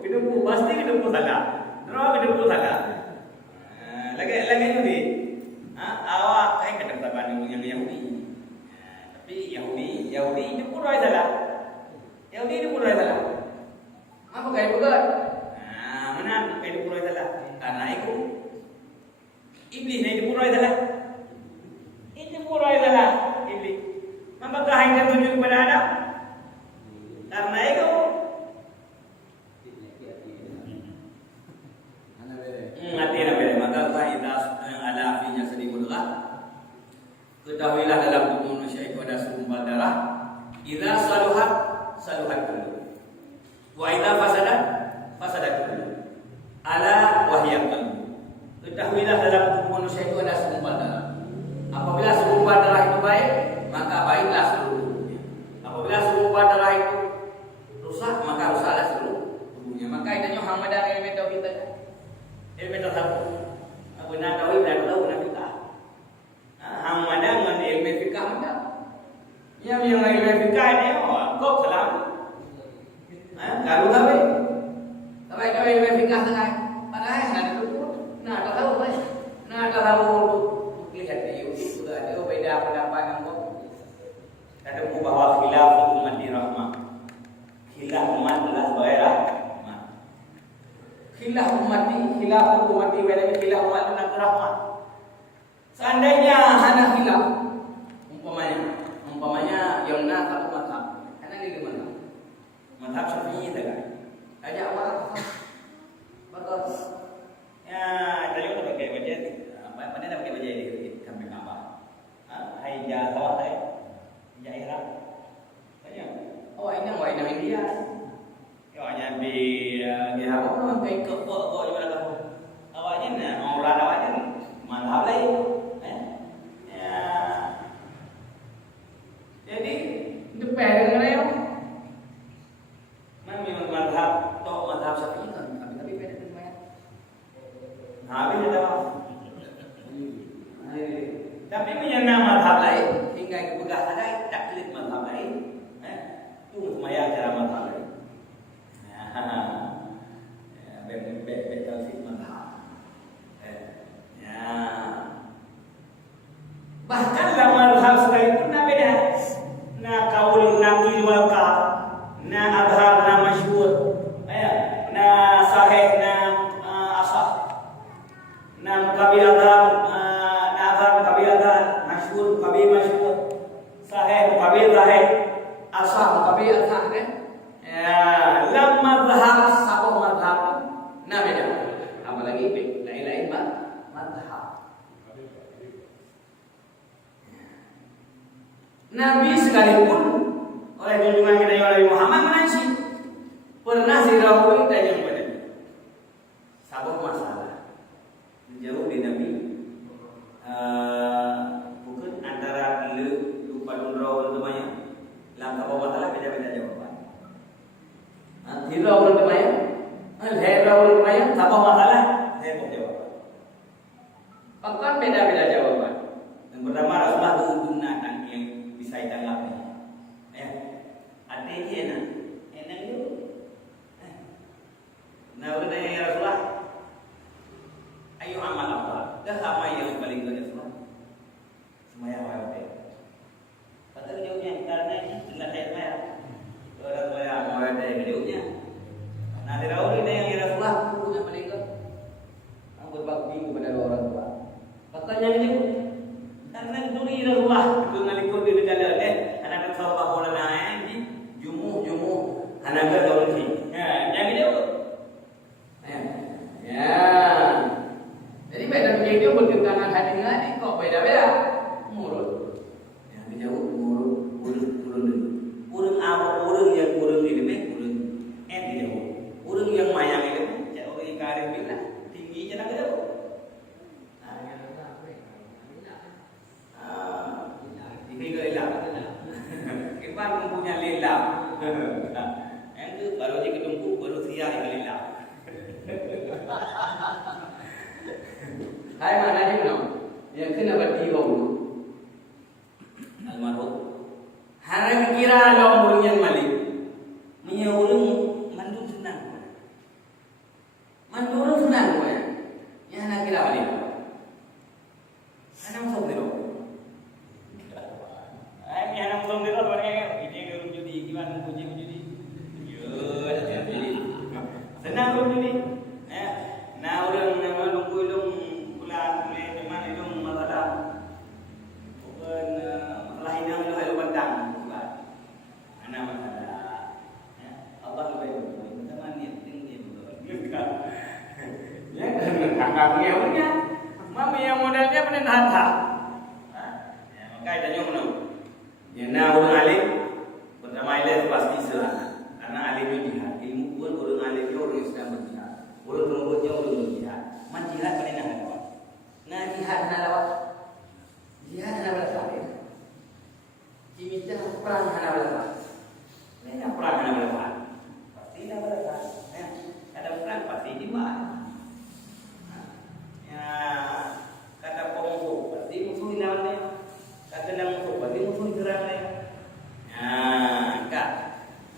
Kedempu pasti kedempu salah, terus kedempu salah. Lagi ni, awak kain kedempu yang Yahudi. Tapi Yahudi itu pun orang salah. Yahudi itu pun orang salah. Apa kain bukan? Mana kain pun orang salah? Karena itu iblis itu pun orang salah. Itu pun orang salah iblis. Apakah yang tertuju kepada Adam? Karena itu hati nak beri maka kaidah ada apinya sedih mudah. Ketahuilah dalam tubuh manusia itu ada segumpal darah. Idza saluhat saluhat kullu. Wa idza fasadat fasadat kullu. Ala wahya qalbu. Ketahuilah dalam tubuh manusia itu ada segumpal darah. Apabila segumpal darah itu baik, maka baiklah seluruhnya. Apabila segumpal darah itu rusak, maka rusaklah seluruh tubuhnya. Maka itu Muhammad dan ilmu tauhid tadi. Ilmu tasawuf. Aku nak tahu dan tahu nak kita. Hang mana dengan ilmu fikah mana? Yang ilmu fikah ni, kau salam. Kalau tapi, tapi kalau ilmu fikah tengah, padahal nak tahu, nak tahu apa? Nak tahu lihat di YouTube sudah ada beda pendapat kamu. Ada bahwa khilaf umat di rahmah. Khilaf umat adalah sebagai rahmah. Khilaf umat beda khilaf umat dengan rahmah. Seandainya hanya khilaf, umpamanya yang nak satu mazhab, hanya di mana? Mazhab Syafi'i saja. Ajak awak, betul. Ya, tadi kita pakai baju, apa ni dah pakai baju di kami apa? Hai jawab hai, jahirah. Tanya, awak ini India. Awaknya di apa? Pakai kok di mana kamu? Awaknya orang awaknya mazhab lain. Jadi depend dengan apa? Memang mazhab atau mazhab Syafi'i kan, tapi beda dengan mana? Habis ada apa? Tapi punya mazhab lain, hingga kebegas ada taklid mazhab lain, itu semaya cara mazhab lain. Betul mazhab. Bahkan dalam mazhab sekalipun beda. Na kaul nakil wal ka, na adhar na masyhur, na sahih na asah, na mukabi adhar, na adhar mukabi adhar, masyhur mukabi masyhur, sahih mukabi sahih, asah mukabi asah kan? Lam mazhab satu mazhab na beda. Apalagi lain-lain mazhab. Nabi sekalipun oleh junjungan kita yang Nabi Muhammad menansi pernah didahului tanya kepada sabuk masalah jauh di Nabi bukan antara lupa dunrau temannya dalam sabuk masalah beda-beda jawaban. Hirau temannya, herau temannya sabuk masalah herau jawaban. Bahkan beda-beda jawaban. Yang pertama Rasulullah menggunakan yang bisa ditanggap ni. Ada je nak. Enak tu. Nah, udah ya Rasulullah. Ayo amal apa? Dah amal yang paling baik Rasulullah. Semaya apa? Kata jauhnya karena ini adalah saya semaya. Orang semaya mau ada yang jauhnya. Nah, di Rasul ini yang Rasulullah punya paling baik. Ang berbakti kepada Hai mana ni no? Yang kena berdi bau. Almarhum. Harap kira lo urang yang malik. Punya urang mandu senang. Mandu urang senang ko ya. Yang nak kira balik. Anak masuk dulu. Ay, anak masuk dulu orang ini urang judi gimana puji judi. Yo, jadi senang urang judi. Nah urang nama lung bulan boleh di mana lung masalah. Bukan masalah ini yang lalu pandang. Anak masalah. Allah lebih baik. Teman ni tinggi betul. Ya, kakak dia punya. Mami yang modalnya panen harta. Ya, makanya tanya mana? Ya, nah orang alim pertama itu pasti salah. Karena alim itu jihad. Ilmu pun orang alim itu orang Islam berjihad. Orang kelompoknya orang berjihad. Man jihad panen harta. Nah jihad halawat. Jihad halawat apa? Kita perang halawat. Ini perang halawat. Pasti halawat. Ya, ada perang pasti di mana? Ya, kata pemusuh pasti musuh lawannya. Kata nang musuh pasti musuh serangnya. Ya, kak.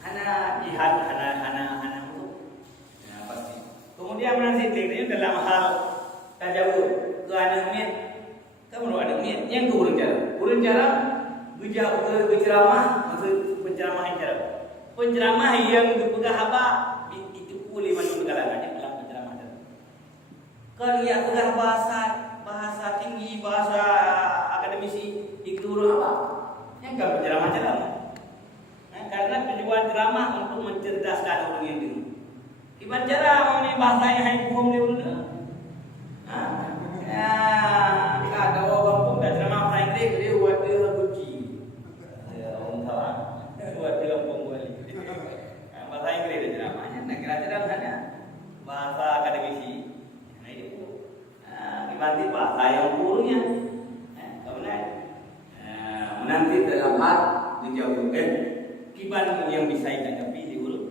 Hana jihad, hana musuh. Ya, pasti. Kemudian menanti itu dalam hal tajawur ke anak mit. Kamu ada mit yang ke urang cara berceramah maksud penceramah yang cara. Penceramah yang dipegang apa itu boleh masuk ke kalangan dalam penceramah itu. Kalau dia pegang bahasa tinggi, bahasa akademisi itu urang apa? Yang kan penceramah-ceramah. Nah, karena tujuan ceramah untuk mencerdaskan orang yang dengar. Gimana cara mau ni bahasanya hai hukum dia urang? Ya, kalau orang pun dah ceramah bahasa Inggeris dia buat dia kunci. Ya, orang tahu. Buat dia kampung balik. Bahasa Inggeris dia ceramahnya. Nak kira ceramahnya bahasa akademisi. Nah itu. Gimana bahasa yang burungnya? Kemudian Nanti dalam hal dijawab. gimana yang bisa ditanggapi di urut?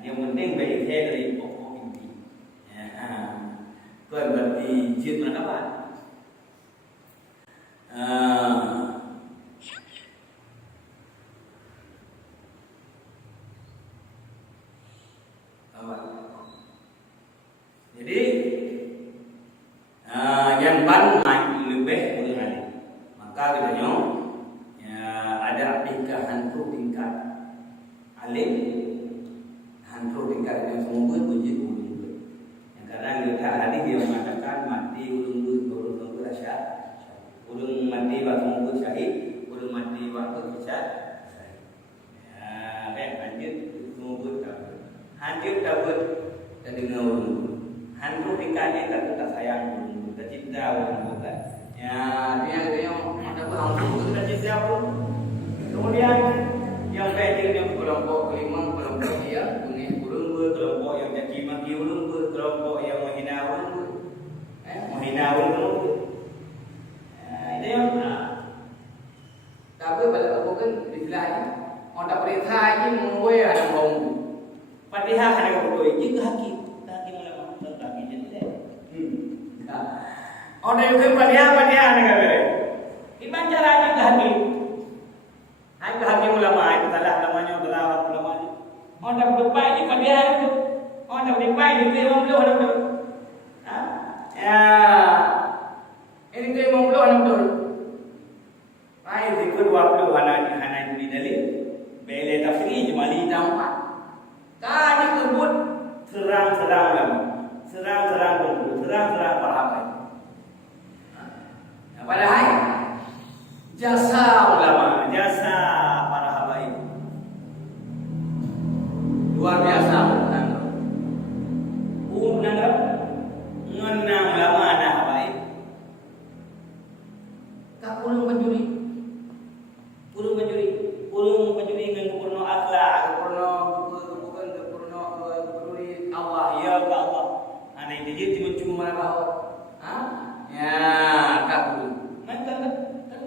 Yang penting baik saya dari pokok inti. Tuan berarti jid mana apa? Jadi yang ban lebih mengenali. Maka katanya ada tingkat hantu tingkat alim, hantu tingkat yang semua puji ulung. Yang karena kita hadis dia mengatakan mati ulung rasa, ulung mati waktu mungkin syahid, ulung mati waktu kisah. Ya, kan lanjut semua hancur tabut dan dengan ulung. Hantu tingkatnya tak sayang ulung, tak cinta ulung kan. Ya, dia ada hantu tak cinta pun. Kemudian yang ketiga yang kelompok kelima kelompok yang punya ulung, kelompok yang caci maki ulung, kelompok yang menghina ulung, menghina ulung. Itu yang Tapi pada bukan istilahnya orang perintah ini mengwe ada bau. Fatihah ada kau itu hakim ulama hakim jadi. Orang yang Fatihah ada kau. Gimana caranya ke hakim? Hakim hakim ulama itu salah namanya ulama. Orang berdebat ini Fatihah itu. Orang berdebat itu memang belum ada betul. Ya, ini tu memang belum ada betul. Baik, ikut waktu hana itu di dalil. Bela tafsir jemali tampak. Kali kebut serang-serang ulama. Serang-serang guru, serang-serang para habaib. Padahal jasa ulama, jasa para habaib Luar biasa. menanggap mengenang ulama dan habaib. Tak perlu menjuri, dengan kepurno akhlak, kepurno Allah, ya ke Allah. Ana ini dia cuma mana Ya, tak perlu. kan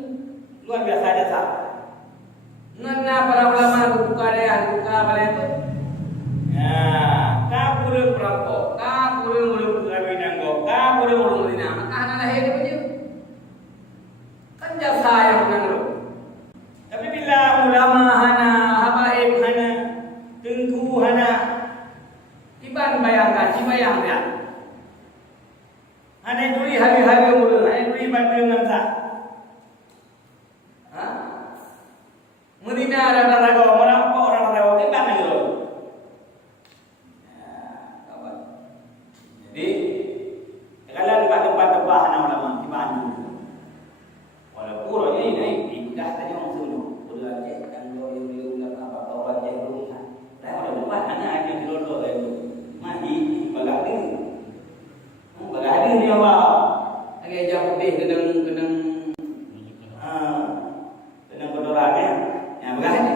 luar biasa jasa. Ngena para ulama buka daya, buka balai itu. Ya, kapurun perampok, kapurun mulung kawinan go, kapurun mulung dina. maka anak lahir dia punya. Kan jasa yang menang. Tapi bila ulama hana, habaib hana, tengku hana, tiban bayangkan, cibayang dia. Hana duri hari-hari mula, hana duri banding ngamsa. Merina rata-rata orang rata-rata tiban lagi loh. Jadi, kalau tempat-tempat hana ulama tiban dulu. Walaupun ini dah tadi orang dulu. Belajar dan loyo ulama apa belajar dulu. Tapi ada tempat hana ada di lolo itu. Mati bagaimana? Bagaimana dia awak? Lagi jauh putih kedeng kotorannya. Ya bagaimana?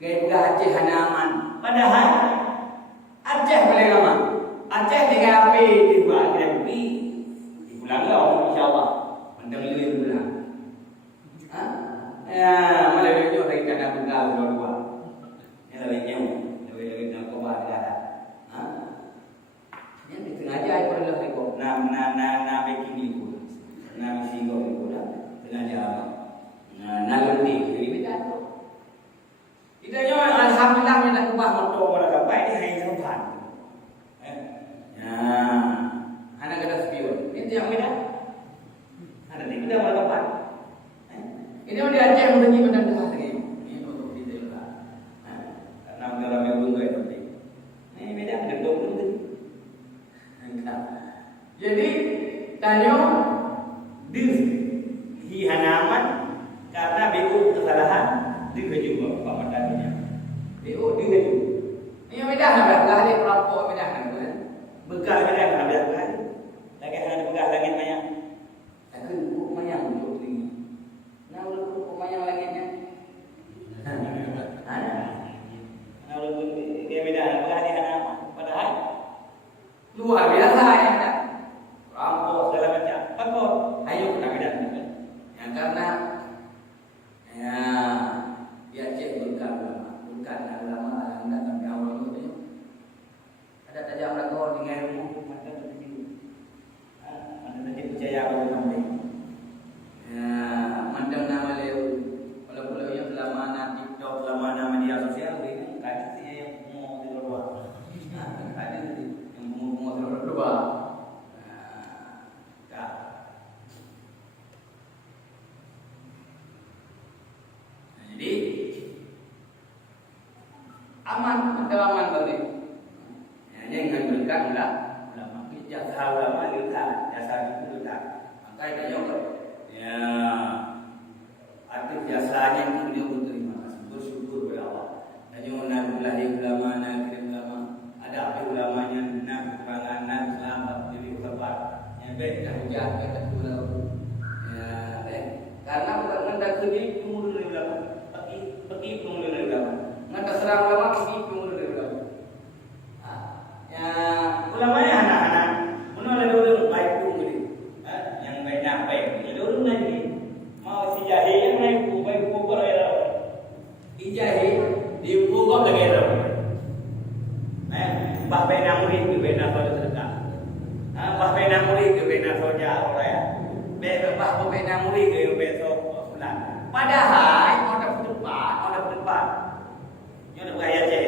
Gaya buka Aceh Hanaman. Padahal Aceh boleh lama. Aceh tiga api dibuat kita pergi. Dipulang lah insyaAllah. Mendang lebih pulang. Ya malah itu lagi kena buka dua-dua. Ini lebih jauh. Lebih nak coba negara. Ini di tengah aja aku dah lekor. Na making itu. Na misi kau itu dah. Tengah jalan. Na lebih beda tu. Idanya alhamdulillah kita kubah motor mereka baik di hari Jumat. Anak kena spion. Ini yang beda. Ada di kita mereka baik. Ini orang di Aceh yang pergi menang dah lagi. Ini untuk detail lah. Karena negara Melbourne itu penting. Ini beda ada 20 tu. Jadi tanya di hanaman karena BU kesalahan dikeju Pak Mandaninya. BU dikeju. Ini beda nak lah dia perampok beda nak kan. Bekal beda nak beda kan. Lagi hanya bekal lagi banyak. Aku banyak untuk tinggi. Nah untuk banyak lagi nya. Ada. Nah untuk dia beda bekal di hanaman. Padahal luar biasa ya. Rampok segala macam. Pakor. Ayo kita beda. Yang karena ya dia cek bukan ulama anda tapi awal itu ada saja orang kau dengan ilmu maka begitu anda nanti percaya apa nanti ya mandang nama leu walaupun leu yang selama na TikTok selama na media sosial ini kan yang mau di luar ada yang mau di luar jadi aman tadi. Ya jangan berikan ulama. Jasa ulama kita, jasa itu kita. Makanya juga ya arti jasanya itu dia berterima kasih, bersyukur kepada Allah. Dan jangan nabi ulama, nabi ulama. Ada apa ulamanya nabi kekurangan, nabi selamat jadi kebat. Yang baik dah hujat kata ulama. Ya, karena bukan anda kerja umur dari ulama. Pergi pengundi dari ulama. Ngata serang ulama pergi pengundi dari ulama. Ya ulamanya anak-anak. Mana ada orang baik pengundi. Yang baik nak baik. Ada orang lagi. Mau si jahil yang naik baik pukul era. Ijahil dipukul lagi era. Bah bena murid ke bena pada sedekah. Bah bena murid ke bena soja orang ya. Bah bena murid ke bena bulan. Padahal orang berdebat. Yang ada gaya je.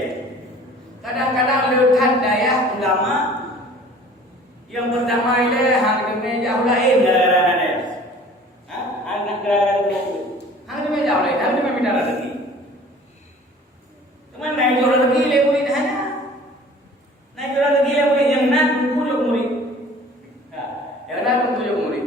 Kadang-kadang lekat daya ulama yang berdamai le harga meja lain darah-darah. Anak darah itu. Harga meja lain, harga meja darah lagi. Teman naik jual lagi le murid hanya. Naik jual lagi le murid yang nak tujuh murid. Yang nak tujuh murid.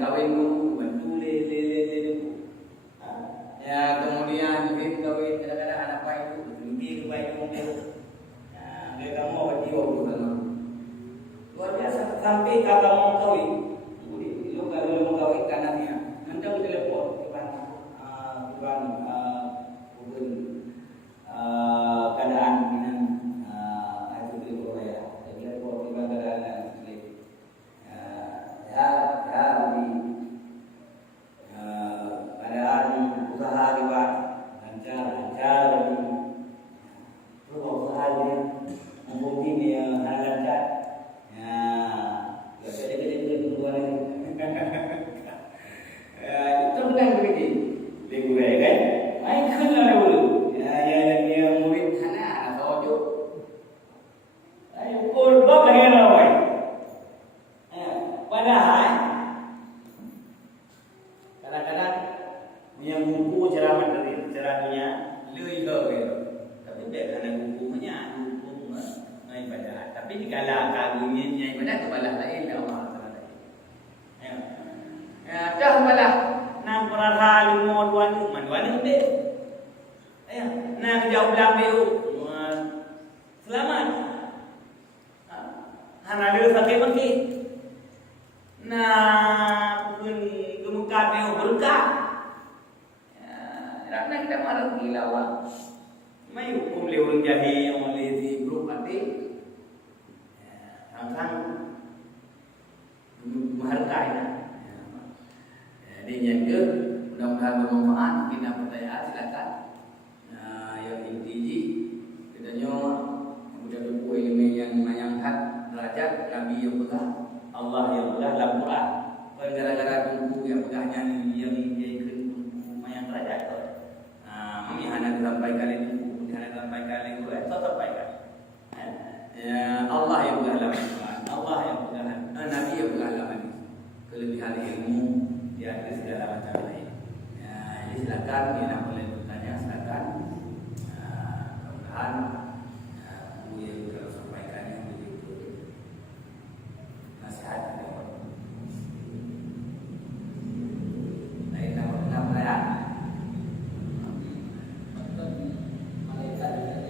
Kawin dulu, bantu le. Ya kemudian duit kawin kadang-kadang anak baik itu, lebih baik mungkin. Ya mereka mau berjiwa bukan. Luar biasa sampai kata mau kawin, lu kalau mau kawin kanannya, nanti aku telepon bukan keadaan dengan itu di Korea. Jadi telepon bukan keadaan keadaan usaha di luar seradunya lui ke gitu. Tapi dia kena hukumnya hukum ibadah. Tapi dikala kagumnya ibadah kebalah lain ya Allah Taala. Ya. Ya, dah malah nang perhal mo duan deh. Ya, nang jauh belang dia selamat. Hana dia pakai mati. Nah, pun gemukan dia berkah. Kerana kita marah gila wah. Mai hukum le orang jahil yang oleh di grup mati. Sang-sang menghargai. Jadi yang ke mudah-mudahan bermanfaat. Mungkin ada pertanyaan silakan. Yang inti katanya mudah buku ilmu yang mengangkat derajat Nabi yang pegang, Allah yang pegang dalam Quran. Bukan gara-gara buku yang pegangnya yang buku yang derajat. Mami hana sampaikan itu, hana sampaikan itu, saya sampaikan. Allah yang pegang dalam Quran, Allah yang pegang, Nabi yang pegang dalam hadis. Kelebihan ilmu di atas segala macam lain. Jadi silakan bila boleh